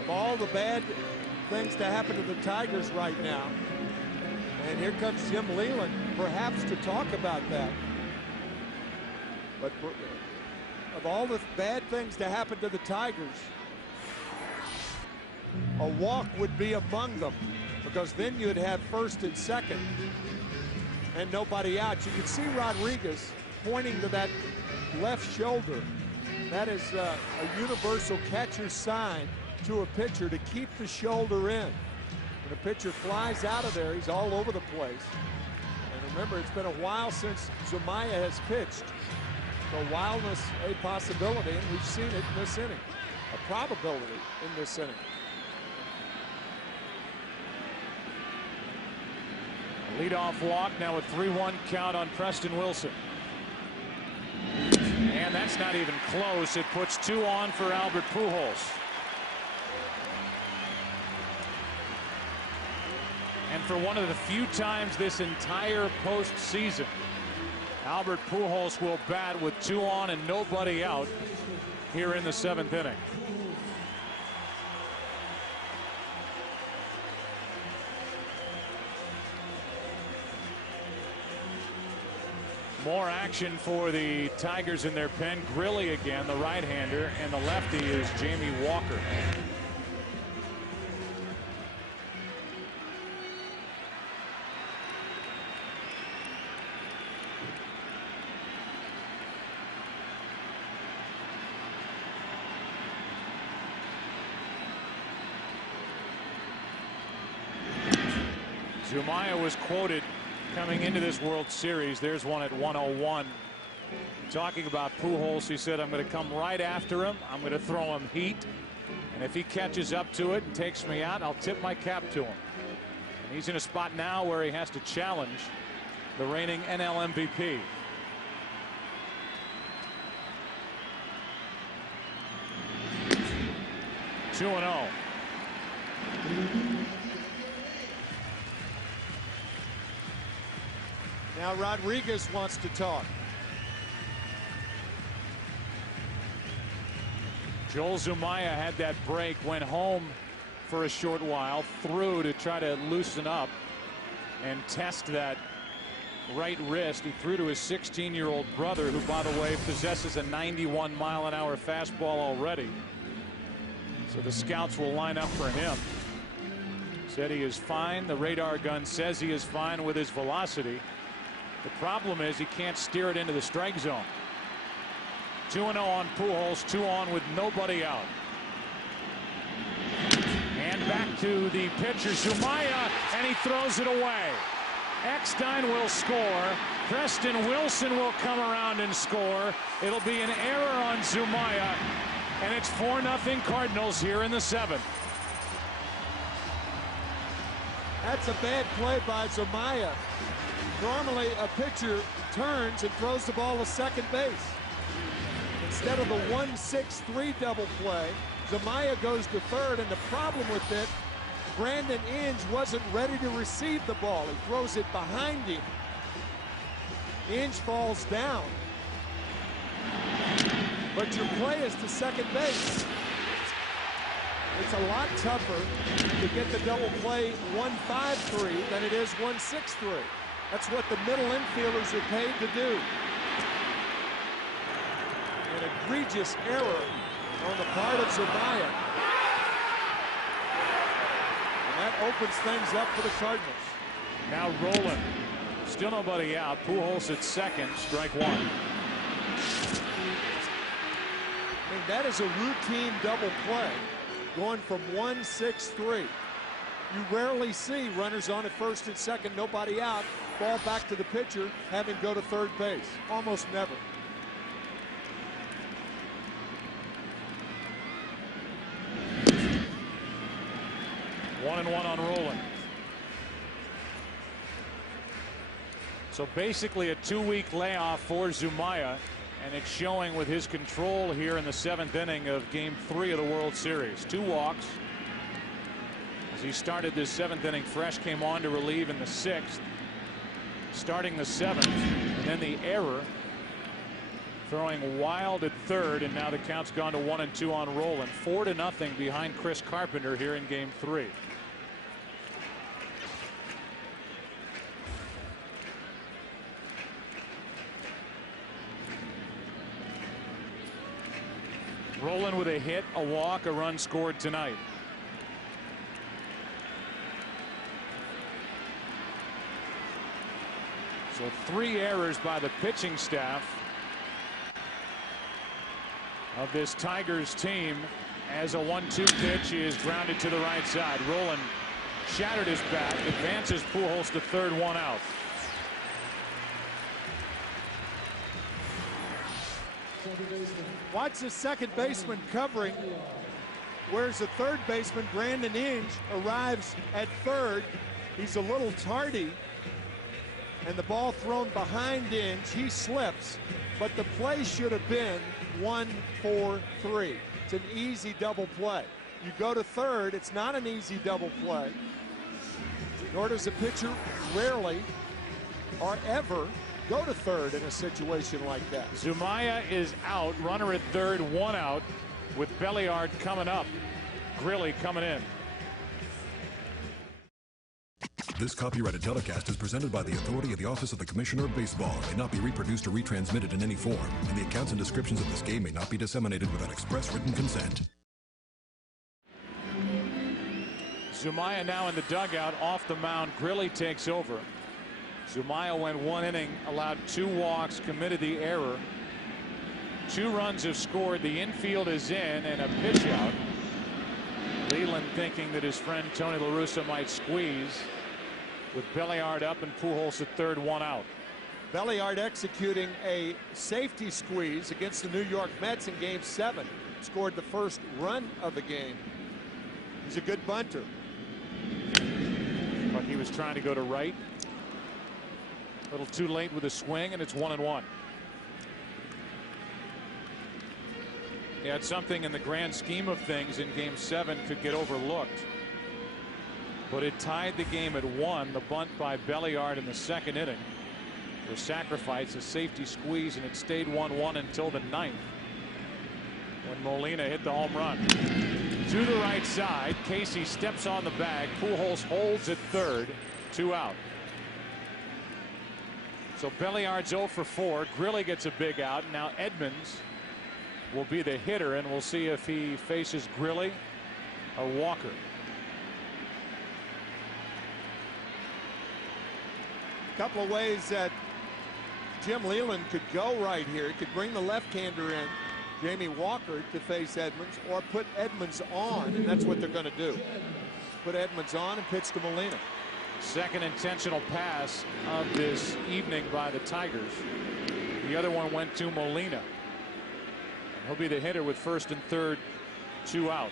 Of all the bad things to happen to the Tigers right now, and here comes Jim Leland, perhaps to talk about that. But of all the bad things to happen to the Tigers, a walk would be among them, because then you'd have first and second and nobody out. You can see Rodriguez pointing to that left shoulder. That is a universal catcher's sign to a pitcher to keep the shoulder in. When a pitcher flies out of there, he's all over the place. And remember, it's been a while since Zumaya has pitched. So wildness, a possibility, and we've seen it in this inning. A probability in this inning. Leadoff walk now, a 3-1 count on Preston Wilson. And that's not even close. It puts 2 on for Albert Pujols. And for one of the few times this entire postseason, Albert Pujols will bat with 2 on and nobody out here in the 7th inning. More action for the Tigers in their pen. Grilly again, the right-hander, and the lefty is Jamie Walker. Zumaya was quoted coming into this World Series. There's one at 101. Talking about Pujols, he said, I'm going to come right after him. I'm going to throw him heat. And if he catches up to it and takes me out, I'll tip my cap to him. And he's in a spot now where he has to challenge the reigning NL MVP. Two and 0. Now Rodriguez wants to talk. Joel Zumaya had that break, went home for a short while, threw to try to loosen up and test that right wrist. He threw to his 16-year-old brother, who, by the way, possesses a 91-mile-an-hour fastball already. So the scouts will line up for him. Said he is fine. The radar gun says he is fine with his velocity. The problem is he can't steer it into the strike zone. 2-0 on Pujols, 2 on with nobody out. And back to the pitcher, Zumaya, and he throws it away. Eckstein will score. Preston Wilson will come around and score. It'll be an error on Zumaya, and it's 4-0 Cardinals here in the 7th. That's a bad play by Zumaya. Normally a pitcher turns and throws the ball to second base. Instead of the 1-6-3 double play, Zumaya goes to third, and the problem with it, Brandon Inge wasn't ready to receive the ball. He throws it behind him. Inge falls down. But your play is to second base. It's a lot tougher to get the double play 1-5-3 than it is 1-6-3. That's what the middle infielders are paid to do. An egregious error on the part of Zumaya. And that opens things up for the Cardinals. Now Roland. Still nobody out. Pujols at second, strike one. I mean, that is a routine double play, going from 1-6-3. You rarely see runners on at first and second, nobody out, ball back to the pitcher, have him go to third base. Almost never. One and one on Roland. So basically a 2-week layoff for Zumaya, and it's showing with his control here in the 7th inning of Game 3 of the World Series. 2 walks. As he started this 7th inning fresh, came on to relieve in the 6th. Starting the 7th, and then the error. Throwing wild at third, and now the count's gone to 1-2 on Roland. 4-0 behind Chris Carpenter here in Game 3. Roland with a hit, a walk, a run scored tonight. So 3 errors by the pitching staff of this Tigers team, as a 1-2 pitch is grounded to the right side. Roland shattered his bat, advances Pujols to third, 1 out. Watch the second baseman covering, whereas the third baseman, Brandon Inge, arrives at third. He's a little tardy, and the ball thrown behind Inge. He slips, but the play should have been 1-4-3. It's an easy double play. You go to third, it's not an easy double play, nor does a pitcher rarely or ever go to third in a situation like that. Zumaya is out, runner at third, 1 out, with Belliard coming up. Grilly coming in. This copyrighted telecast is presented by the authority of the Office of the Commissioner of Baseball and may not be reproduced or retransmitted in any form, and the accounts and descriptions of this game may not be disseminated without express written consent. Zumaya now in the dugout. Off the mound, Grilli takes over. Zumaya went 1 inning, allowed 2 walks, committed the error. 2 runs have scored. The infield is in, and a pitch out. Leland thinking that his friend Tony La Russa might squeeze, with Belliard up and Pujols at third, 1 out. Belliard executing a safety squeeze against the New York Mets in Game 7. Scored the first run of the game. He's a good bunter. But he was trying to go to right. A little too late with a swing, and it's 1-1. He had something in the grand scheme of things in Game 7 could get overlooked. But it tied the game at 1. The bunt by Belliard in the 2nd inning was sacrificed, a safety squeeze, and it stayed 1-1 until the 9th, when Molina hit the home run. To the right side, Casey steps on the bag. Pujols holds at third, 2 out. So Belliard's 0 for 4. Grilli gets a big out. Now Edmonds will be the hitter, and we'll see if he faces Grilli or Walker. A couple of ways that Jim Leland could go right here. He could bring the left-hander in, Jamie Walker, to face Edmonds, or put Edmonds on, and that's what they're going to do. Put Edmonds on and pitch to Molina. Second intentional pass of this evening by the Tigers. The other one went to Molina. He'll be the hitter with first and third, 2 out.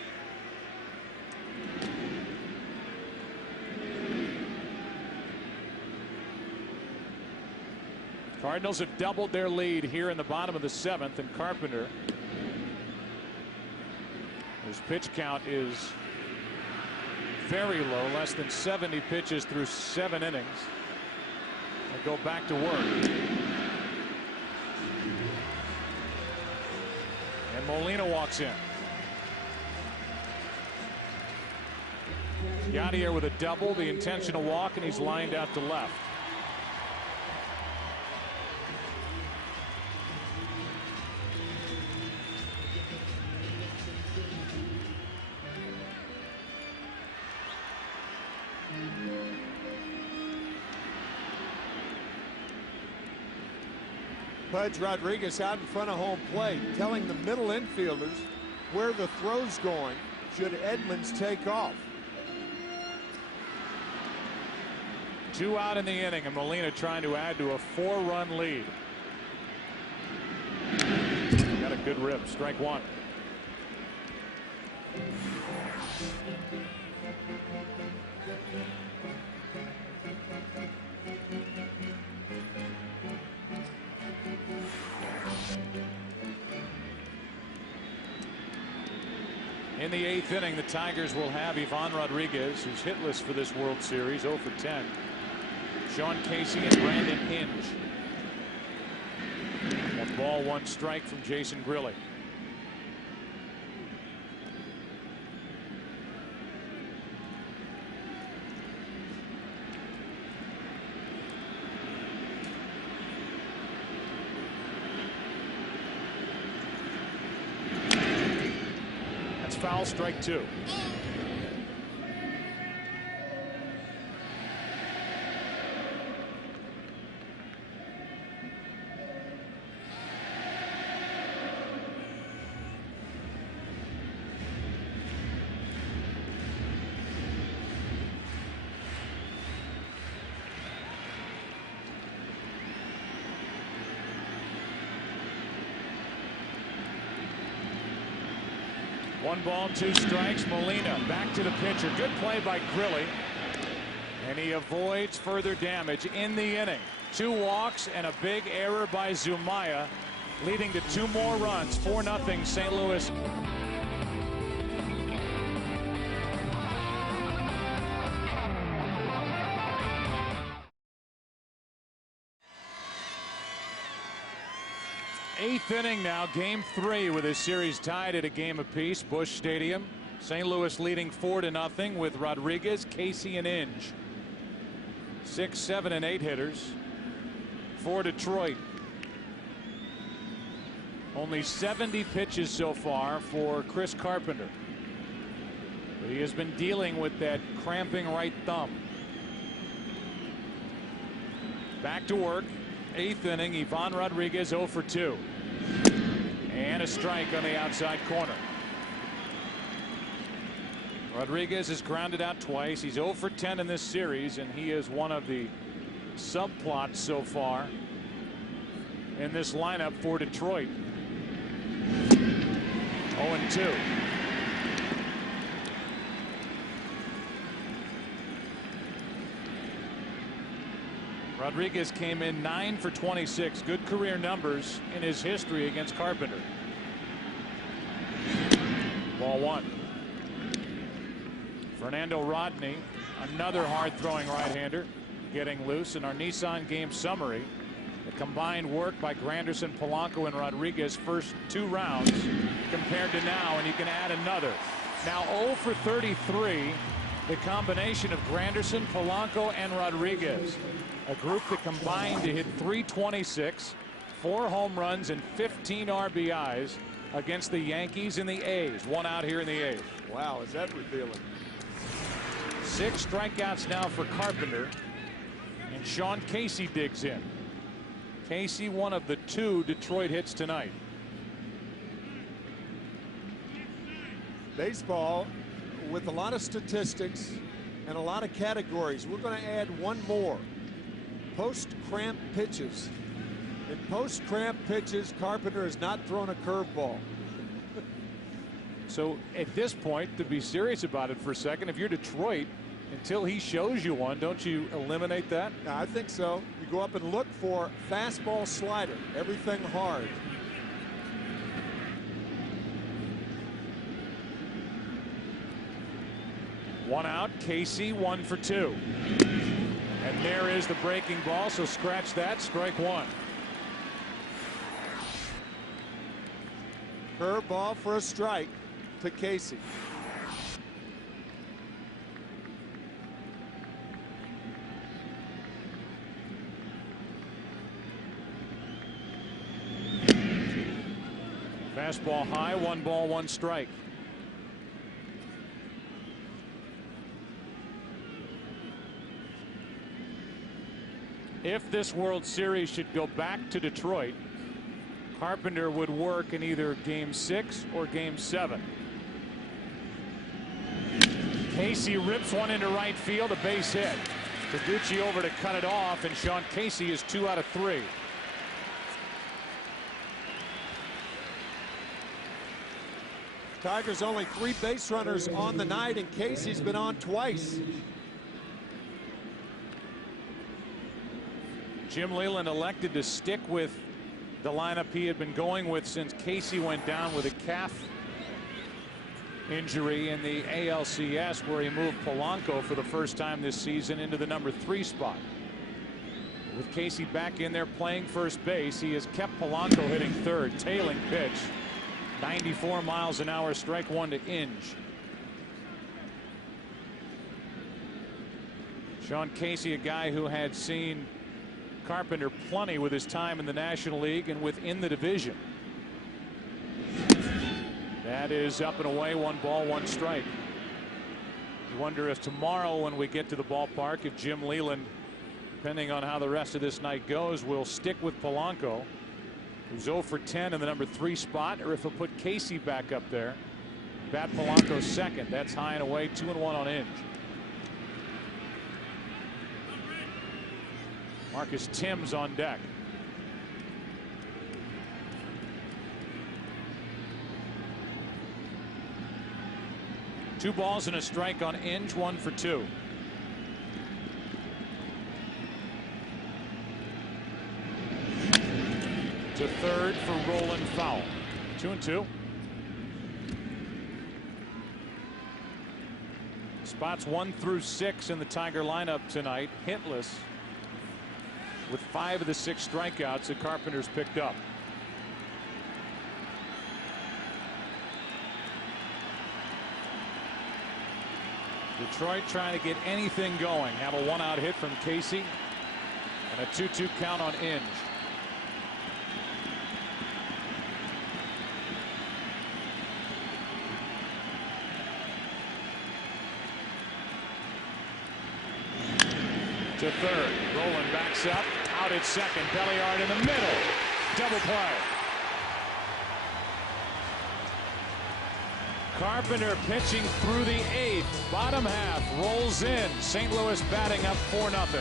Cardinals have doubled their lead here in the bottom of the 7th, and Carpenter, his pitch count is very low, less than 70 pitches through 7 innings. They'll go back to work. And Molina walks in. Yadier with a double, the intentional walk, and he's lined out to left. Pudge Rodriguez out in front of home plate, telling the middle infielders where the throw's going should Edmonds take off. 2 out in the inning, and Molina trying to add to a 4-run lead. Got a good rip. Strike 1. In the 8th inning, the Tigers will have Ivan Rodriguez, who's hitless for this World Series, 0 for 10. Sean Casey and Brandon Hinge. 1 ball, 1 strike from Jason Grilli. Foul, strike 2. One ball, 2 strikes. Molina back to the pitcher. Good play by Grilli. And he avoids further damage in the inning. 2 walks and a big error by Zumaya, leading to 2 more runs. 4-0 St. Louis. Eighth inning now, game 3, with this series tied at a game apiece. Busch Stadium. St. Louis leading 4-0 with Rodriguez, Casey, and Inge. 6, 7, and 8 hitters for Detroit. Only 70 pitches so far for Chris Carpenter. But he has been dealing with that cramping right thumb. Back to work. 8th inning. Ivan Rodriguez 0 for 2. And a strike on the outside corner. Rodriguez has grounded out twice. He's 0 for 10 in this series, and he is one of the subplots so far in this lineup for Detroit. 0-2. Rodriguez came in 9 for 26. Good career numbers in his history against Carpenter. Ball 1. Fernando Rodney, another hard-throwing right-hander, getting loose. In our Nissan game summary, the combined work by Granderson, Polanco, and Rodriguez first 2 rounds compared to now, and you can add another. Now 0 for 33, the combination of Granderson, Polanco, and Rodriguez. A group that combined to hit .326, 4 home runs, and 15 RBIs against the Yankees and the A's. 1 out here in the 8th. Wow, is that revealing? 6 strikeouts now for Carpenter, and Sean Casey digs in. Casey, one of the 2 Detroit hits tonight. Baseball with a lot of statistics and a lot of categories. We're going to add one more. Post-cramp pitches. In post-cramp pitches, Carpenter has not thrown a curveball. So at this point, to be serious about it for a second, if you're Detroit, until he shows you one, don't you eliminate that? Yeah, I think so. You go up and look for fastball, slider, everything hard. One out. Casey 1 for 2. And there is the breaking ball, so scratch that. Strike 1. Curveball for a strike to Casey. Fastball high, 1 ball, 1 strike. If this World Series should go back to Detroit, Carpenter would work in either Game 6 or Game 7. Casey rips one into right field, a base hit. Taguchi over to cut it off, and Sean Casey is 2 out of 3. Tigers only 3 base runners on the night, and Casey's been on twice. Jim Leland elected to stick with the lineup he had been going with since Casey went down with a calf injury in the ALCS, where he moved Polanco for the first time this season into the number 3 spot. With Casey back in there playing first base, he has kept Polanco hitting third. Tailing pitch, 94 miles an hour, strike 1 to Inge. Sean Casey, a guy who had seen Carpenter plenty with his time in the National League and within the division. That is up and away, 1 ball, 1 strike. You wonder if tomorrow when we get to the ballpark, if Jim Leland, depending on how the rest of this night goes, will stick with Polanco, who's 0 for 10 in the number 3 spot, or if he'll put Casey back up there. Bat Polanco second. That's high and away, 2-1 on Inge. Marcus Timms on deck. Two balls and a strike on Inge, 1 for 2. To third for Roland foul. 2-2. Spots 1 through 6 in the Tiger lineup tonight, hitless, with 5 of the 6 strikeouts that Carpenter's picked up. Detroit trying to get anything going. Have a one-out hit from Casey and a 2-2 count on Inge. To third. Roland backs up. Out at second. Belliard in the middle. Double play. Carpenter pitching through the eighth. Bottom half rolls in. St. Louis batting up 4-0.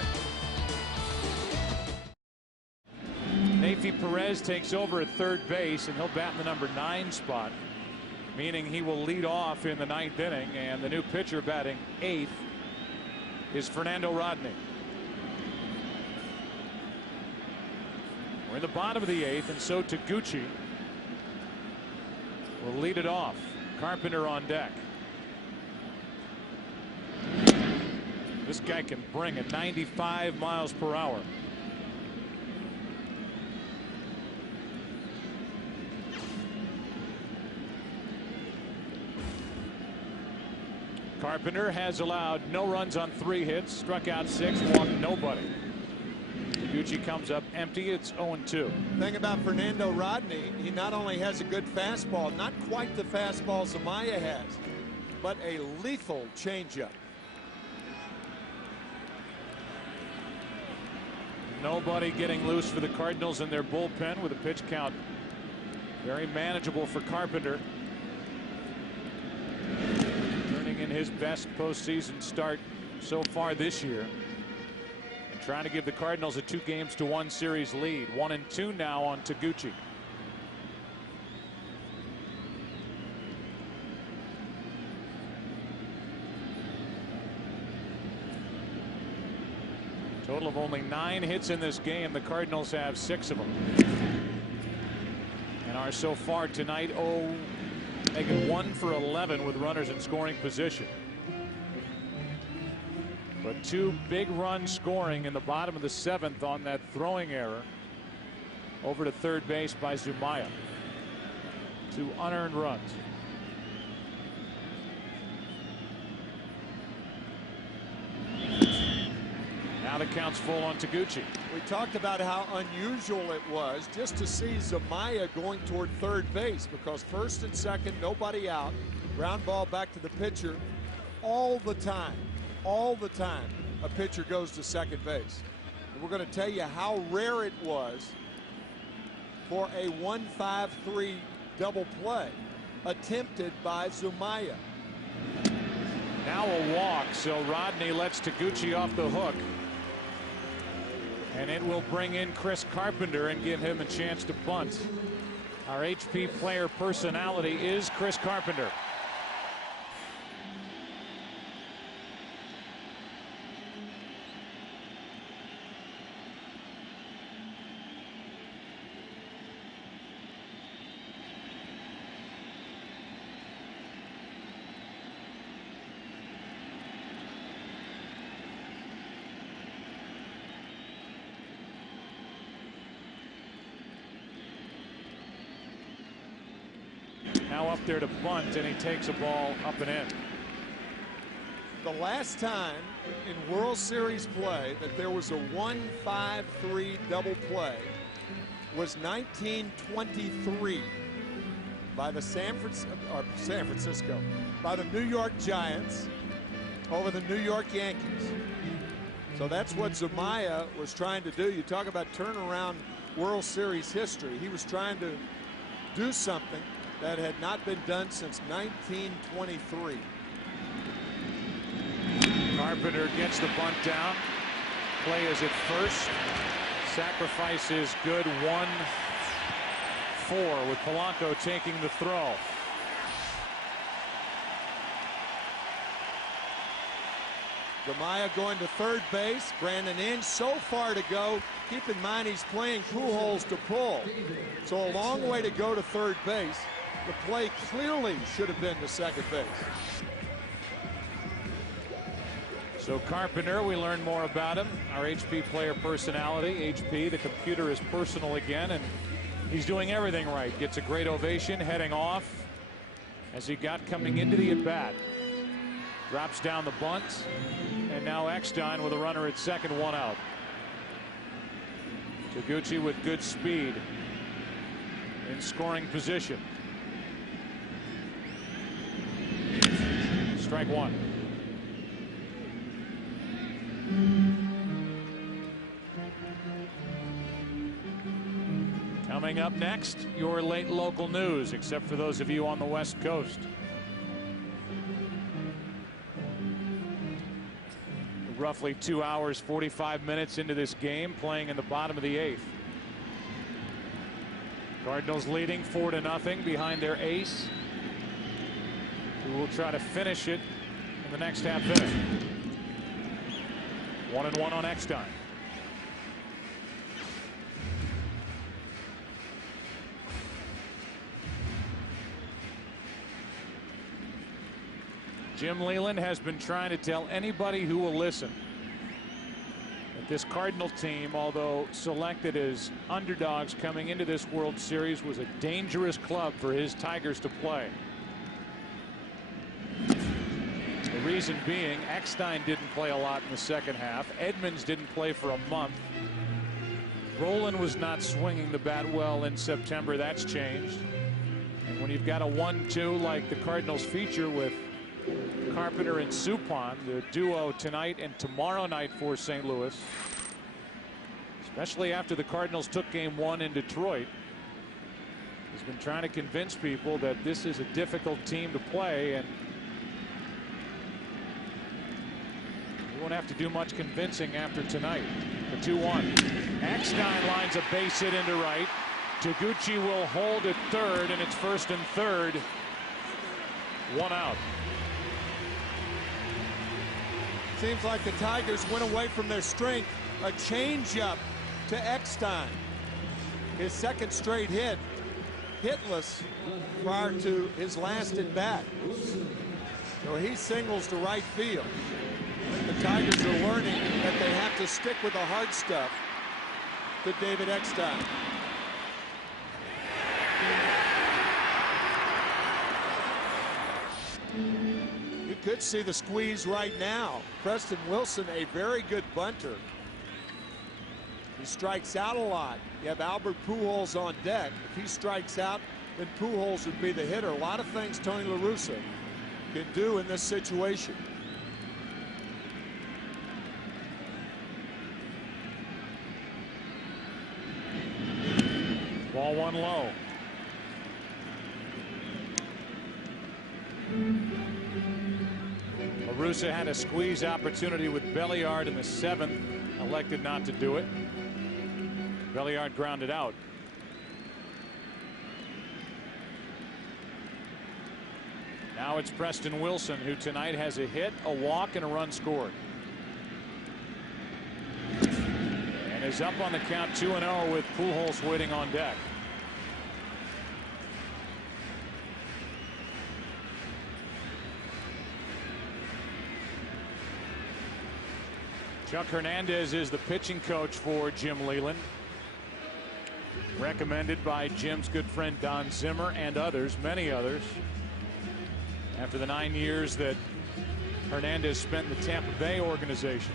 Neifi Perez takes over at third base, and he'll bat in the number 9 spot, meaning he will lead off in the 9th inning. And the new pitcher batting 8th is Fernando Rodney. We're in the bottom of the 8th, and so Taguchi will lead it off. Carpenter on deck. This guy can bring it 95 miles per hour. Carpenter has allowed no runs on 3 hits, struck out 6, walked nobody. Taguchi comes up empty. It's 0-2. Thing about Fernando Rodney, he not only has a good fastball, not quite the fastball Zamaya has, but a lethal changeup. Nobody getting loose for the Cardinals in their bullpen with a pitch count very manageable for Carpenter. Turning in his best postseason start so far this year. Trying to give the Cardinals a 2-1 series lead. 1-2 now on Taguchi. Total of only 9 hits in this game. The Cardinals have 6 of them. And are so far tonight making 1 for 11 with runners in scoring position. But 2 big runs scoring in the bottom of the 7th on that throwing error over to third base by Zumaya. 2 unearned runs. Now the count's full on Taguchi. We talked about how unusual it was just to see Zumaya going toward third base, because first and second, nobody out. Ground ball back to the pitcher all the time. All the time a pitcher goes to second base. And we're going to tell you how rare it was for a 1-5-3 double play attempted by Zumaya. Now a walk, so Rodney lets Taguchi off the hook. And it will bring in Chris Carpenter and give him a chance to bunt. Our HP player personality is Chris Carpenter. Now up there to bunt, and he takes a ball up and in. The last time in World Series play that there was a 1-5-3 double play was 1923 by the San Francisco by the New York Giants over the New York Yankees. So that's what Zumaya was trying to do. You talk about turnaround World Series history. He was trying to do something that had not been done since 1923. Carpenter gets the bunt down. Play is at first. Sacrifice is good. 1-4 with Polanco taking the throw. Zumaya going to third base. Brandon Inge so far to go. Keep in mind he's playing Pujols to pull. So a long way to go to third base. The play clearly should have been to second base. So Carpenter, we learn more about him. Our HP player personality. HP, the computer is personal again, and he's doing everything right. Gets a great ovation heading off as he got coming into the at-bat. Drops down the bunt. And now Eckstein with a runner at second, 1 out. Taguchi with good speed in scoring position. Strike one. Coming up next, your late local news, except for those of you on the West Coast. Roughly 2 hours, 45 minutes into this game, playing in the bottom of the 8th. Cardinals leading 4-0 behind their ace, who will try to finish it in the next half inning. 1-1 on Eckstein. Jim Leyland has been trying to tell anybody who will listen that this Cardinal team, although selected as underdogs coming into this World Series, was a dangerous club for his Tigers to play. The reason being, Eckstein didn't play a lot in the second half. Edmonds didn't play for a month. Rolen was not swinging the bat well in September. That's changed. And when you've got a 1-2 like the Cardinals feature with Carpenter and Suppan, the duo tonight and tomorrow night for St. Louis, especially after the Cardinals took game 1 in Detroit, he's been trying to convince people that this is a difficult team to play, and he won't have to do much convincing after tonight. The 2-1. Eckstein lines a base hit into right. Taguchi will hold at third, and it's first and third. 1 out. Seems like the Tigers went away from their strength. A changeup to Eckstein. His second straight hit. Hitless prior to his last at bat. So he singles to right field. The Tigers are learning that they have to stick with the hard stuff to David Eckstein. You could see the squeeze right now. Preston Wilson, a very good bunter. He strikes out a lot. You have Albert Pujols on deck. If he strikes out, then Pujols would be the hitter. A lot of things Tony La Russa can do in this situation. Ball 1 low. La Russa had a squeeze opportunity with Belliard in the 7th, elected not to do it. Belliard grounded out. Now it's Preston Wilson, who tonight has a hit, a walk, and a run scored. And is up on the count 2-0 with Pujols waiting on deck. Chuck Hernandez is the pitching coach for Jim Leyland. Recommended by Jim's good friend Don Zimmer and others, many others. After the 9 years that Hernandez spent in the Tampa Bay organization.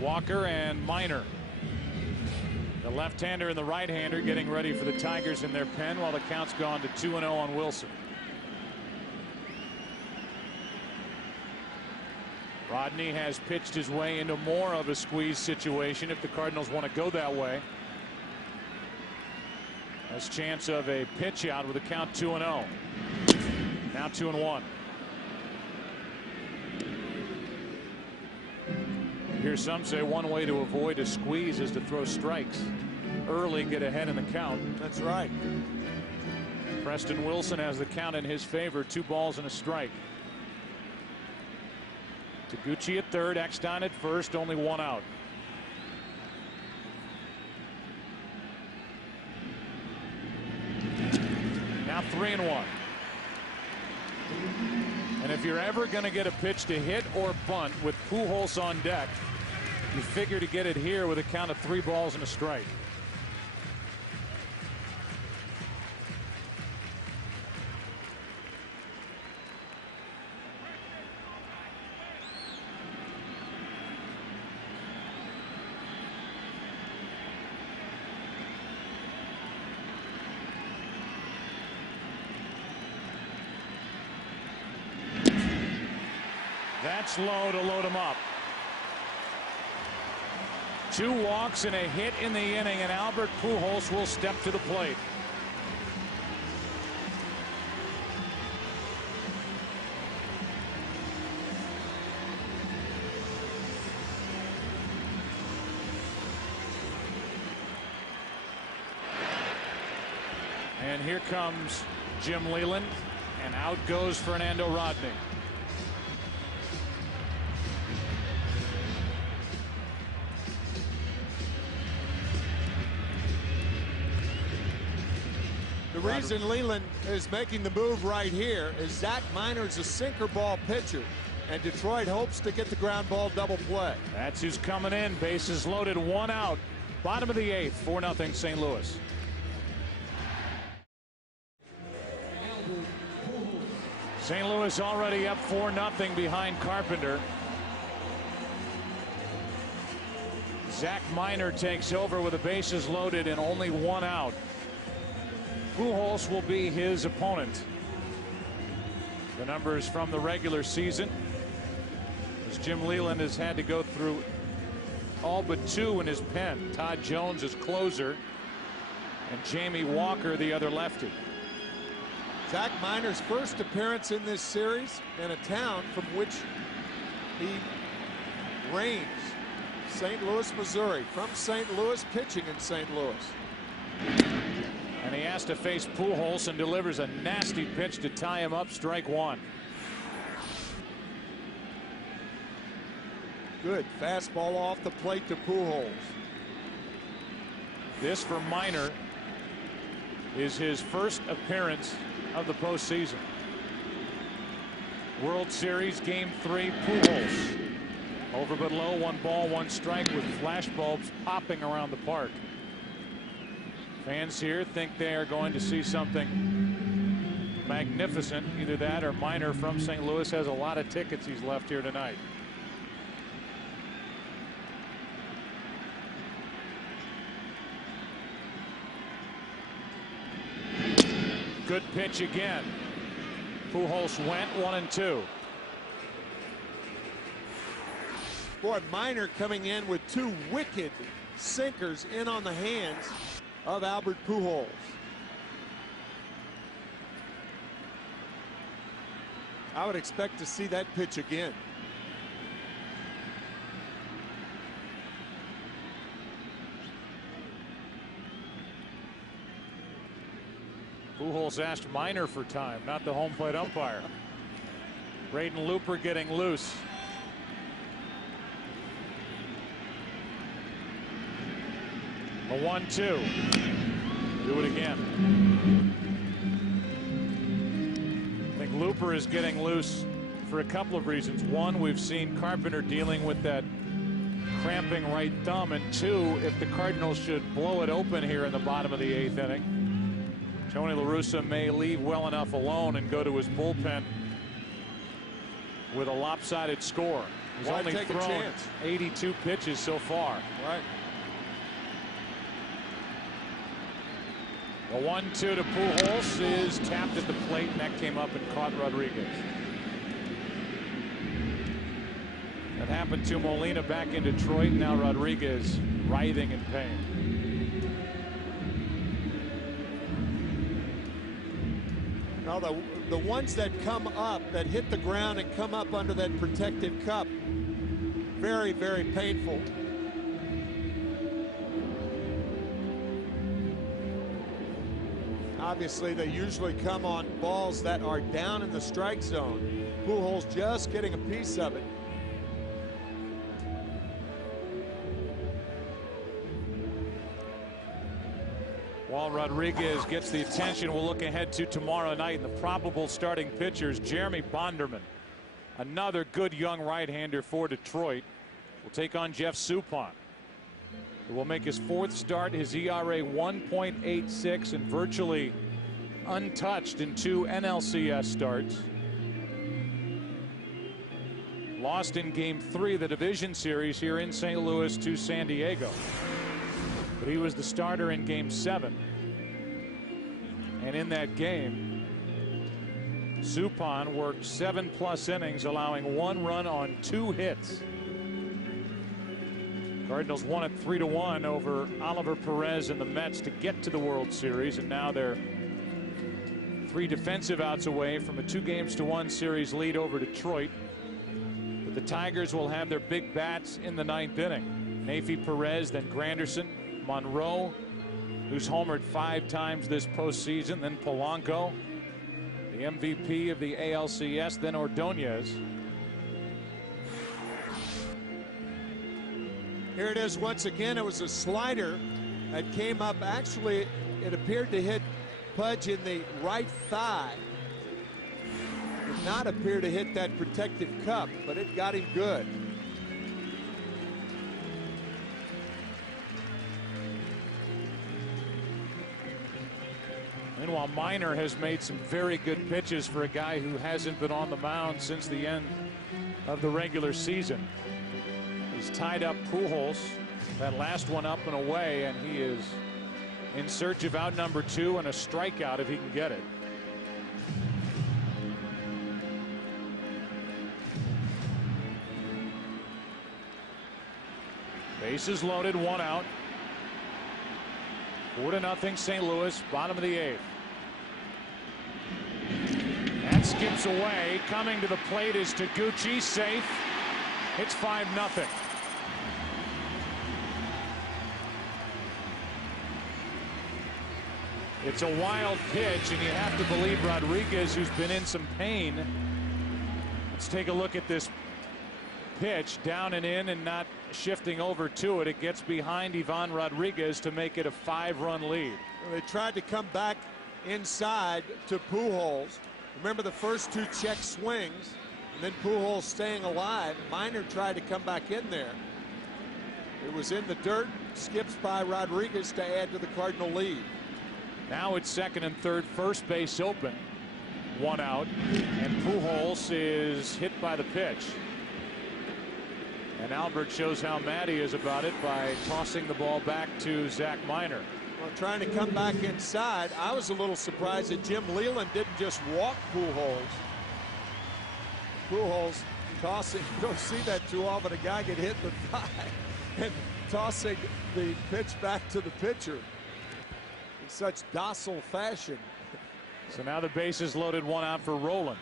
Walker and Minor, the left-hander and the right-hander, getting ready for the Tigers in their pen while the count's gone to 2-0 on Wilson. Rodney has pitched his way into more of a squeeze situation if the Cardinals want to go that way. Has chance of a pitch out with a count 2-0. Now 2-1. Here some say one way to avoid a squeeze is to throw strikes early, get ahead in the count. That's right. Preston Wilson has the count in his favor, 2 balls and a strike. Taguchi at third, Eckstein at first, only 1 out. Now 3-1. And if you're ever going to get a pitch to hit or bunt with Pujols on deck, you figure to get it here with a count of 3 balls and a strike. That's low to load him up. 2 walks and a hit in the inning, and Albert Pujols will step to the plate. And here comes Jim Leland, and out goes Fernando Rodney. The reason Leland is making the move right here is Zach Minor's a sinker ball pitcher, and Detroit hopes to get the ground ball double play. That's who's coming in. Bases loaded, 1 out. Bottom of the 8th, 4-0 St. Louis. St. Louis already up 4-0 behind Carpenter. Zach Minor takes over with the bases loaded and only 1 out. Pujols will be his opponent. The numbers from the regular season, as Jim Leland has had to go through all but 2 in his pen. Todd Jones is closer, and Jamie Walker the other lefty. Zach Minor's first appearance in this series in a town from which he reigns, St. Louis, Missouri. From St. Louis, pitching in St. Louis. And he has to face Pujols and delivers a nasty pitch to tie him up. Strike 1. Good fastball off the plate to Pujols. This for Minor is his first appearance of the postseason. World Series Game 3, Pujols. Over but low, 1 ball, 1 strike with flash bulbs popping around the park. Fans here think they are going to see something magnificent. Either that or Minor from St. Louis has a lot of tickets he's left here tonight. Good pitch again. Pujols went 1-2. Boy, Minor coming in with 2 wicked sinkers in on the hands of Albert Pujols. I would expect to see that pitch again. Pujols asked Minor for time, not the home plate umpire. Braden Looper getting loose. A 1-2. Do it again. I think Looper is getting loose for a couple of reasons. One, we've seen Carpenter dealing with that cramping right thumb, and 2, if the Cardinals should blow it open here in the bottom of the 8th inning, Tony La Russa may leave well enough alone and go to his bullpen with a lopsided score. He's only thrown 82 pitches so far. Right. The 1-2 to Pujols is tapped at the plate, and that came up and caught Rodriguez. That happened to Molina back in Detroit. Now Rodriguez writhing in pain. Now the ones that come up, that hit the ground and come up under that protective cup, very, very painful. Obviously, they usually come on balls that are down in the strike zone. Pujols just getting a piece of it. While Rodriguez gets the attention, we'll look ahead to tomorrow night. The probable starting pitchers, Jeremy Bonderman Another good young right-hander for Detroit will take on Jeff Suppan, who will make his 4th start. His ERA 1.86 and virtually untouched in 2 NLCS starts. Lost in Game 3 of the division series here in St. Louis to San Diego. But he was the starter in Game 7. And in that game, Suppan worked 7+ innings, allowing 1 run on 2 hits. Cardinals won it 3-1 over Oliver Perez and the Mets to get to the World Series, and now they're 3 defensive outs away from a 2-1 series lead over Detroit. But the Tigers will have their big bats in the 9th inning. Neifi Perez, then Granderson, Monroe, who's homered 5 times this postseason, then Polanco, the MVP of the ALCS, then Ordonez. Here it is once again. It was a slider that came up. Actually, it appeared to hit Pudge in the right thigh. Did not appear to hit that protective cup, but it got him good. Meanwhile, Minor has made some very good pitches for a guy who hasn't been on the mound since the end of the regular season. He's tied up Pujols, that last one up and away, and he is in search of out number 2 and a strikeout if he can get it. Bases loaded, 1 out. 4-0 St. Louis, bottom of the 8th. That skips away. Coming to the plate is Taguchi, safe. It's 5-0. It's a wild pitch, and you have to believe Rodriguez, who's been in some pain. Let's take a look at this pitch, down and in and not shifting over to it. It gets behind Ivan Rodriguez to make it a 5-run lead. Well, they tried to come back inside to Pujols. Remember the first 2 check swings, and then Pujols staying alive. Minor tried to come back in there. It was in the dirt, skips by Rodriguez to add to the Cardinal lead. Now it's 2nd and 3rd, first base open, 1 out, and Pujols is hit by the pitch. And Albert shows how mad he is about it by tossing the ball back to Zach Minor. Well, trying to come back inside. I was a little surprised that Jim Leland didn't just walk Pujols. Pujols tossing, you don't see that too often, a guy get hit in the thigh and tossing the pitch back to the pitcher in such docile fashion. So now the bases loaded, 1 out for Roland.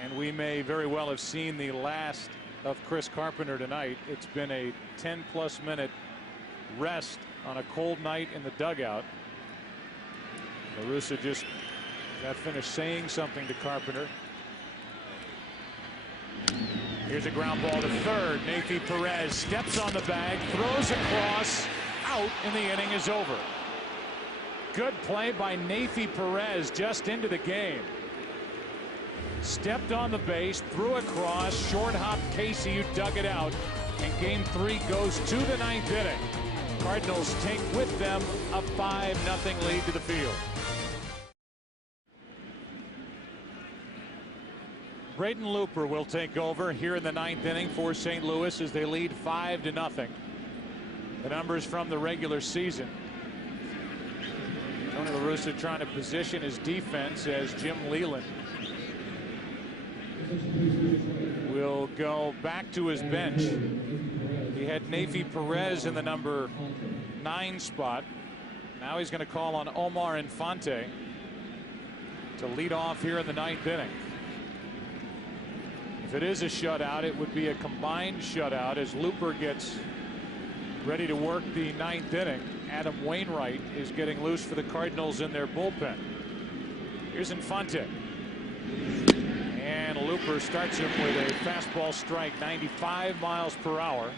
And we may very well have seen the last of Chris Carpenter tonight. It's been a 10+ minute rest on a cold night in the dugout. La Russa just got finished saying something to Carpenter. Here's a ground ball to 3rd. Neifi Perez steps on the bag, throws across, out, and the inning is over. Good play by Neifi Perez just into the game. Stepped on the base, threw across, short hop Casey, who dug it out, and Game 3 goes to the 9th inning. Cardinals take with them a 5-0 lead to the field. Braden Looper will take over here in the 9th inning for St. Louis as they lead 5-0. The numbers from the regular season. Tony La Russa trying to position his defense as Jim Leland will go back to his bench. He had Neifi Perez in the number 9 spot. Now he's going to call on Omar Infante to lead off here in the 9th inning. If it is a shutout, it would be a combined shutout as Looper gets ready to work the 9th inning. Adam Wainwright is getting loose for the Cardinals in their bullpen. Here's Infante. And Looper starts him with a fastball strike, 95 miles per hour.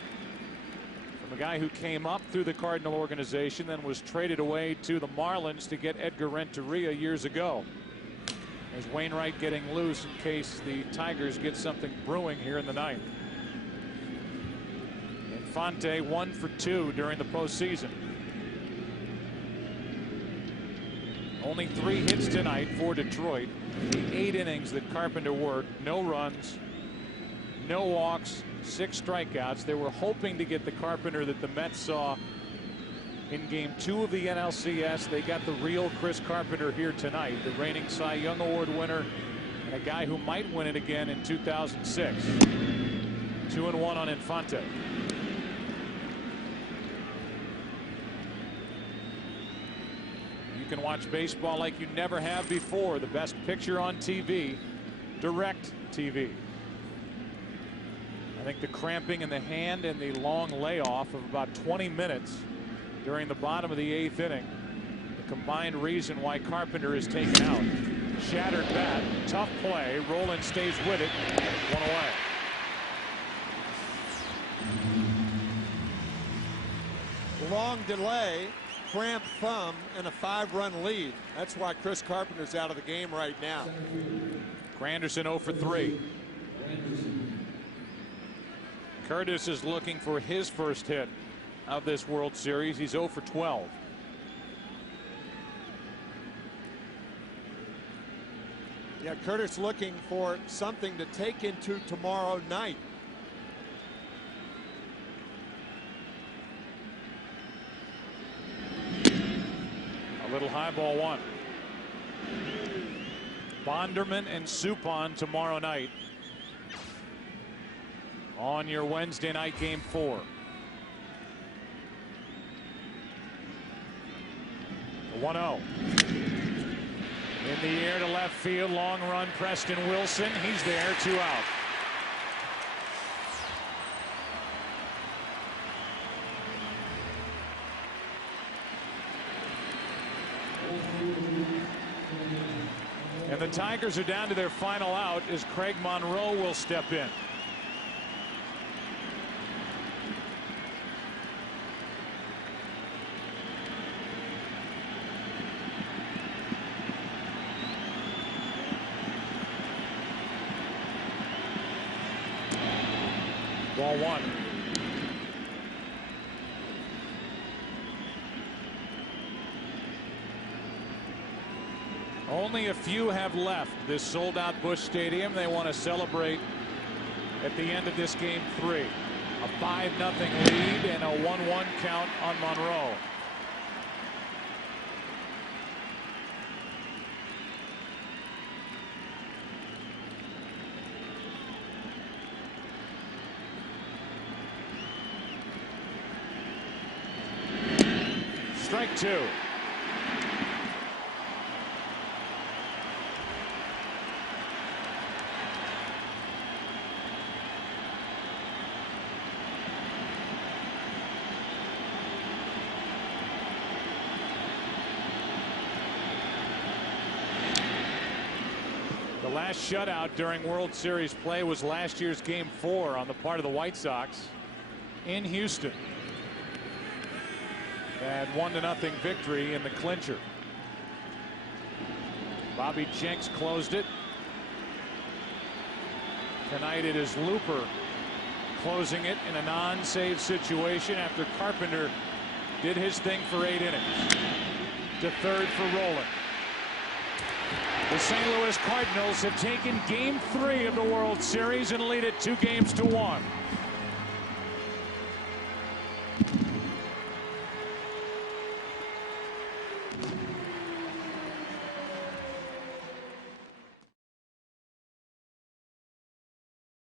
From a guy who came up through the Cardinal organization, then was traded away to the Marlins to get Edgar Renteria years ago. As Wainwright getting loose in case the Tigers get something brewing here in the ninth. Infante 1 for 2 during the postseason. Only 3 hits tonight for Detroit. The 8 innings that Carpenter worked, no runs, no walks, 6 strikeouts. They were hoping to get the Carpenter that the Mets saw in Game 2 of the NLCS. They got the real Chris Carpenter here tonight, the reigning Cy Young Award winner and a guy who might win it again in 2006. 2-1 on Infante. You can watch baseball like you never have before. The best picture on TV, Direct TV. I think the cramping in the hand and the long layoff of about 20 minutes during the bottom of the 8th inning, the combined reason why Carpenter is taken out. Shattered bat, tough play. Rolen stays with it. 1 away. Long delay, cramped thumb, and a 5-run lead. That's why Chris Carpenter's out of the game right now. Granderson 0 for 3. Curtis is looking for his first hit of this World Series. He's 0 for 12. Yeah, Curtis looking for something to take into tomorrow night. A little high ball 1. Bonderman and Suppan tomorrow night on your Wednesday night Game 4. The 1-0. In the air to left field, long run, Preston Wilson. He's there, 2 out. And the Tigers are down to their final out as Craig Monroe will step in. Ball 1. Only a few have left this sold-out Busch Stadium. They want to celebrate at the end of this Game 3. A 5-0 lead and a 1-1 count on Monroe. Strike 2. The last shutout during World Series play was last year's Game 4 on the part of the White Sox in Houston. That 1-0 victory in the clincher. Bobby Jenks closed it. Tonight it is Looper closing it in a non-save situation after Carpenter did his thing for 8 innings. To third for Rolen. The St. Louis Cardinals have taken Game 3 of the World Series and lead it 2-1.